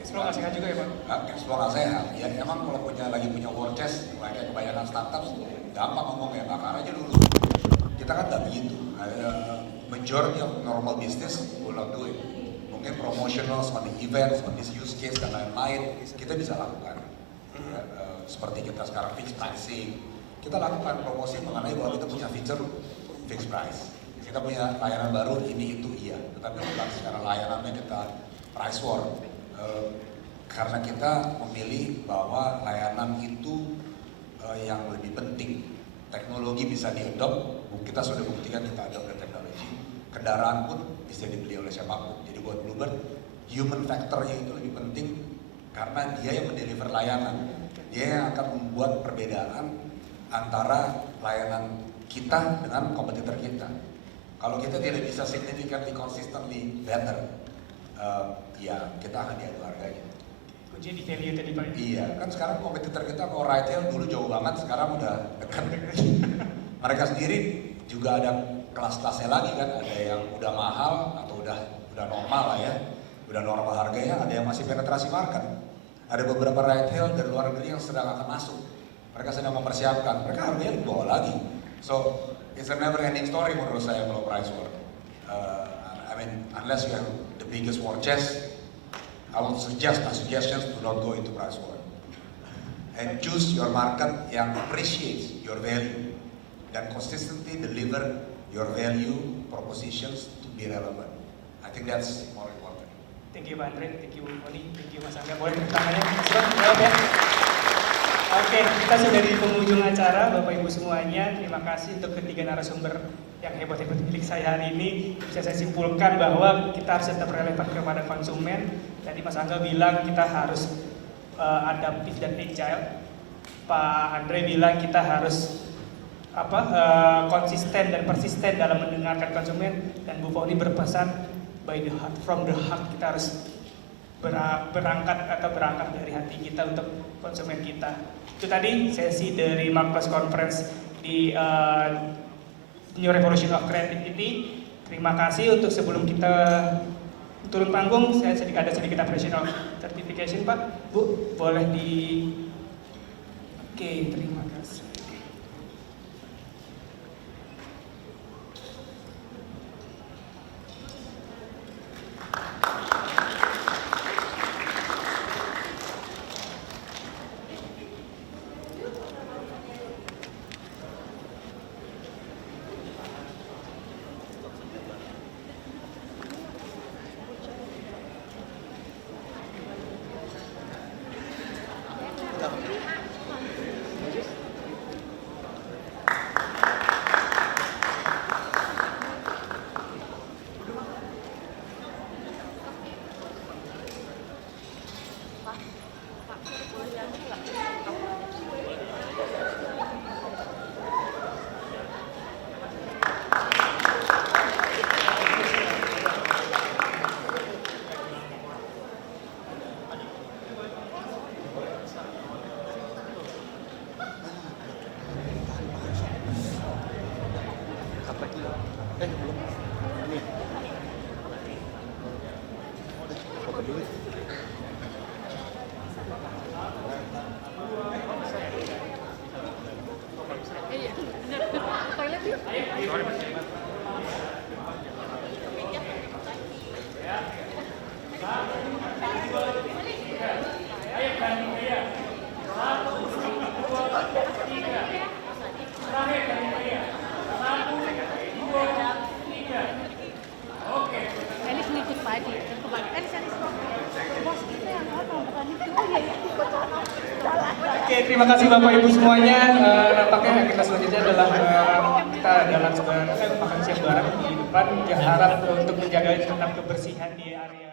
Cash flow nggak sehat juga ya Pak? Cash flow nggak sehat. Ya emang kalau lagi punya war chest, kayak kebanyakan startup, gampang ngomongnya, bakar aja dulu. Kita kan nggak begitu. Majority of normal business will not do it. Mungkin promotional, seperti event, seperti use case dan lain-lain, kita bisa lakukan. Seperti kita sekarang fixed pricing, kita lakukan promosi mengenai bahwa kita punya feature fixed price. Kita punya layanan baru ini itu iya, tetapi bukan secara layanannya kita price war. Karena kita memilih bahwa layanan itu yang lebih penting. Teknologi bisa diadopt, kita sudah buktikan kita adopt teknologi. Kendaraan pun bisa dibeli oleh siapapun. Jadi buat Bluebird, human factor-nya itu lebih penting karena dia yang mendeliver layanan. Dia yang akan membuat perbedaan antara layanan kita dengan kompetitor kita. Kalau kita tidak bisa significantly, consistently better, ya kita akan diadu harganya. Kuncinya di value tadi Pak. Iya, kan sekarang kompetitor kita kalau retail dulu jauh banget, sekarang udah dekat. Mereka sendiri juga ada kelas-kelasnya lagi kan, ada yang udah mahal atau udah normal lah ya, udah normal harganya, ada yang masih penetrasi market. Ada beberapa retail dari luar negeri yang sedang akan masuk. Mereka sedang mempersiapkan, mereka harganya lebih bawah lagi. So, it's a never ending story menurut saya kalau price war. I mean, unless you have the biggest war chest, I would suggest, my suggestions do not go into price war. And choose your market yang appreciates your value dan consistently deliver your value propositions to be relevant. I think that's more important. Thank you Pak Andre, thank you Bu Foni, thank you Mas Angga. Boleh tepuk tangannya? Jawab ya. Oke, kita sudah di penghujung acara, Bapak Ibu semuanya. Terima kasih untuk ketiga narasumber yang hebat-hebat milik saya hari ini. Bisa saya simpulkan bahwa kita harus tetap relevan kepada konsumen. Tadi Mas Angga bilang kita harus adaptif dan agile. Pak Andre bilang kita harus konsisten dan persisten dalam mendengarkan konsumen. Dan Bu Foni berpesan by the heart, from the heart, kita harus berangkat dari hati kita untuk konsumen kita. Itu tadi sesi dari Marcos Conference di New Revolution of Creativity. Terima kasih. Untuk sebelum kita turun panggung, saya ada sedikit appreciation of certification Pak. Bu, boleh di... Oke, terima kasih. Oke, terima kasih Bapak Ibu semuanya. Nampaknya agenda selanjutnya adalah kita jalan makan siang bareng di depan. Yang harap untuk menjaga tetap kebersihan di area